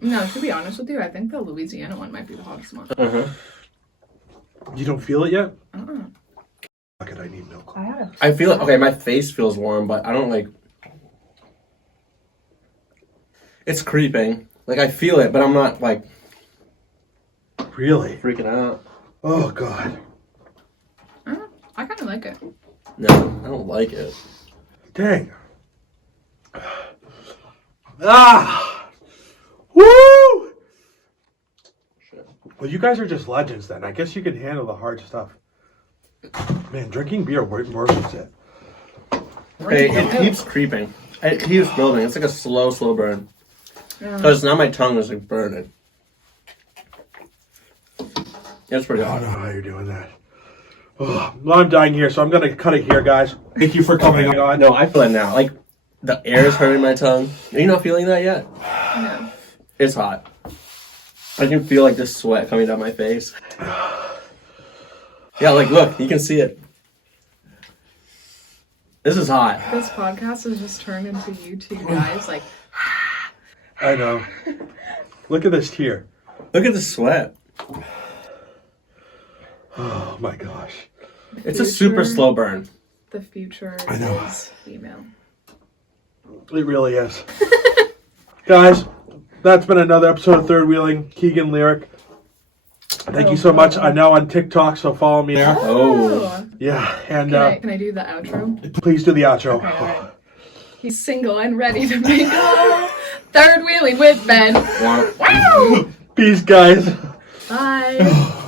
No, to be honest with you, I think the Louisiana one might be the hottest one. you don't feel it yet? Uh-uh. Fuck it, I need milk. I had a I feel it. Okay, my face feels warm, but I don't like. It's creeping. Like I feel it, but I'm not like Really? freaking out. Oh god. I kind of like it. No, I don't like it. Dang. Ah. Woo! Well, you guys are just legends then. I guess you can handle the hard stuff. Man, drinking beer worsens it. Okay, it keeps creeping. It keeps building. It's like a slow burn. Because now my tongue is like burning. It's pretty I don't know hot. how you're doing that. Oh, well, I'm dying here, so I'm gonna cut it here, guys. Thank you for coming on. God. No, I feel it now. Like the air is hurting my tongue. Are you not feeling that yet? No. It's hot. I can feel like the sweat coming down my face. Yeah, like look, you can see it. This is hot. This podcast has just turned into you two guys like. I know. Look at this tear. Look at the sweat. Oh my gosh. It's a super slow burn. The future I know. is female. It really is. Guys, that's been another episode of Third Wheeling. Keegan Lyric. Thank you so much. I'm now on TikTok, so follow me there. Oh. Yeah, and Can I do the outro? please do the outro. Okay, all right. He's single and ready to make third wheeling with Ben. Wow. Wow! Peace, guys. Bye.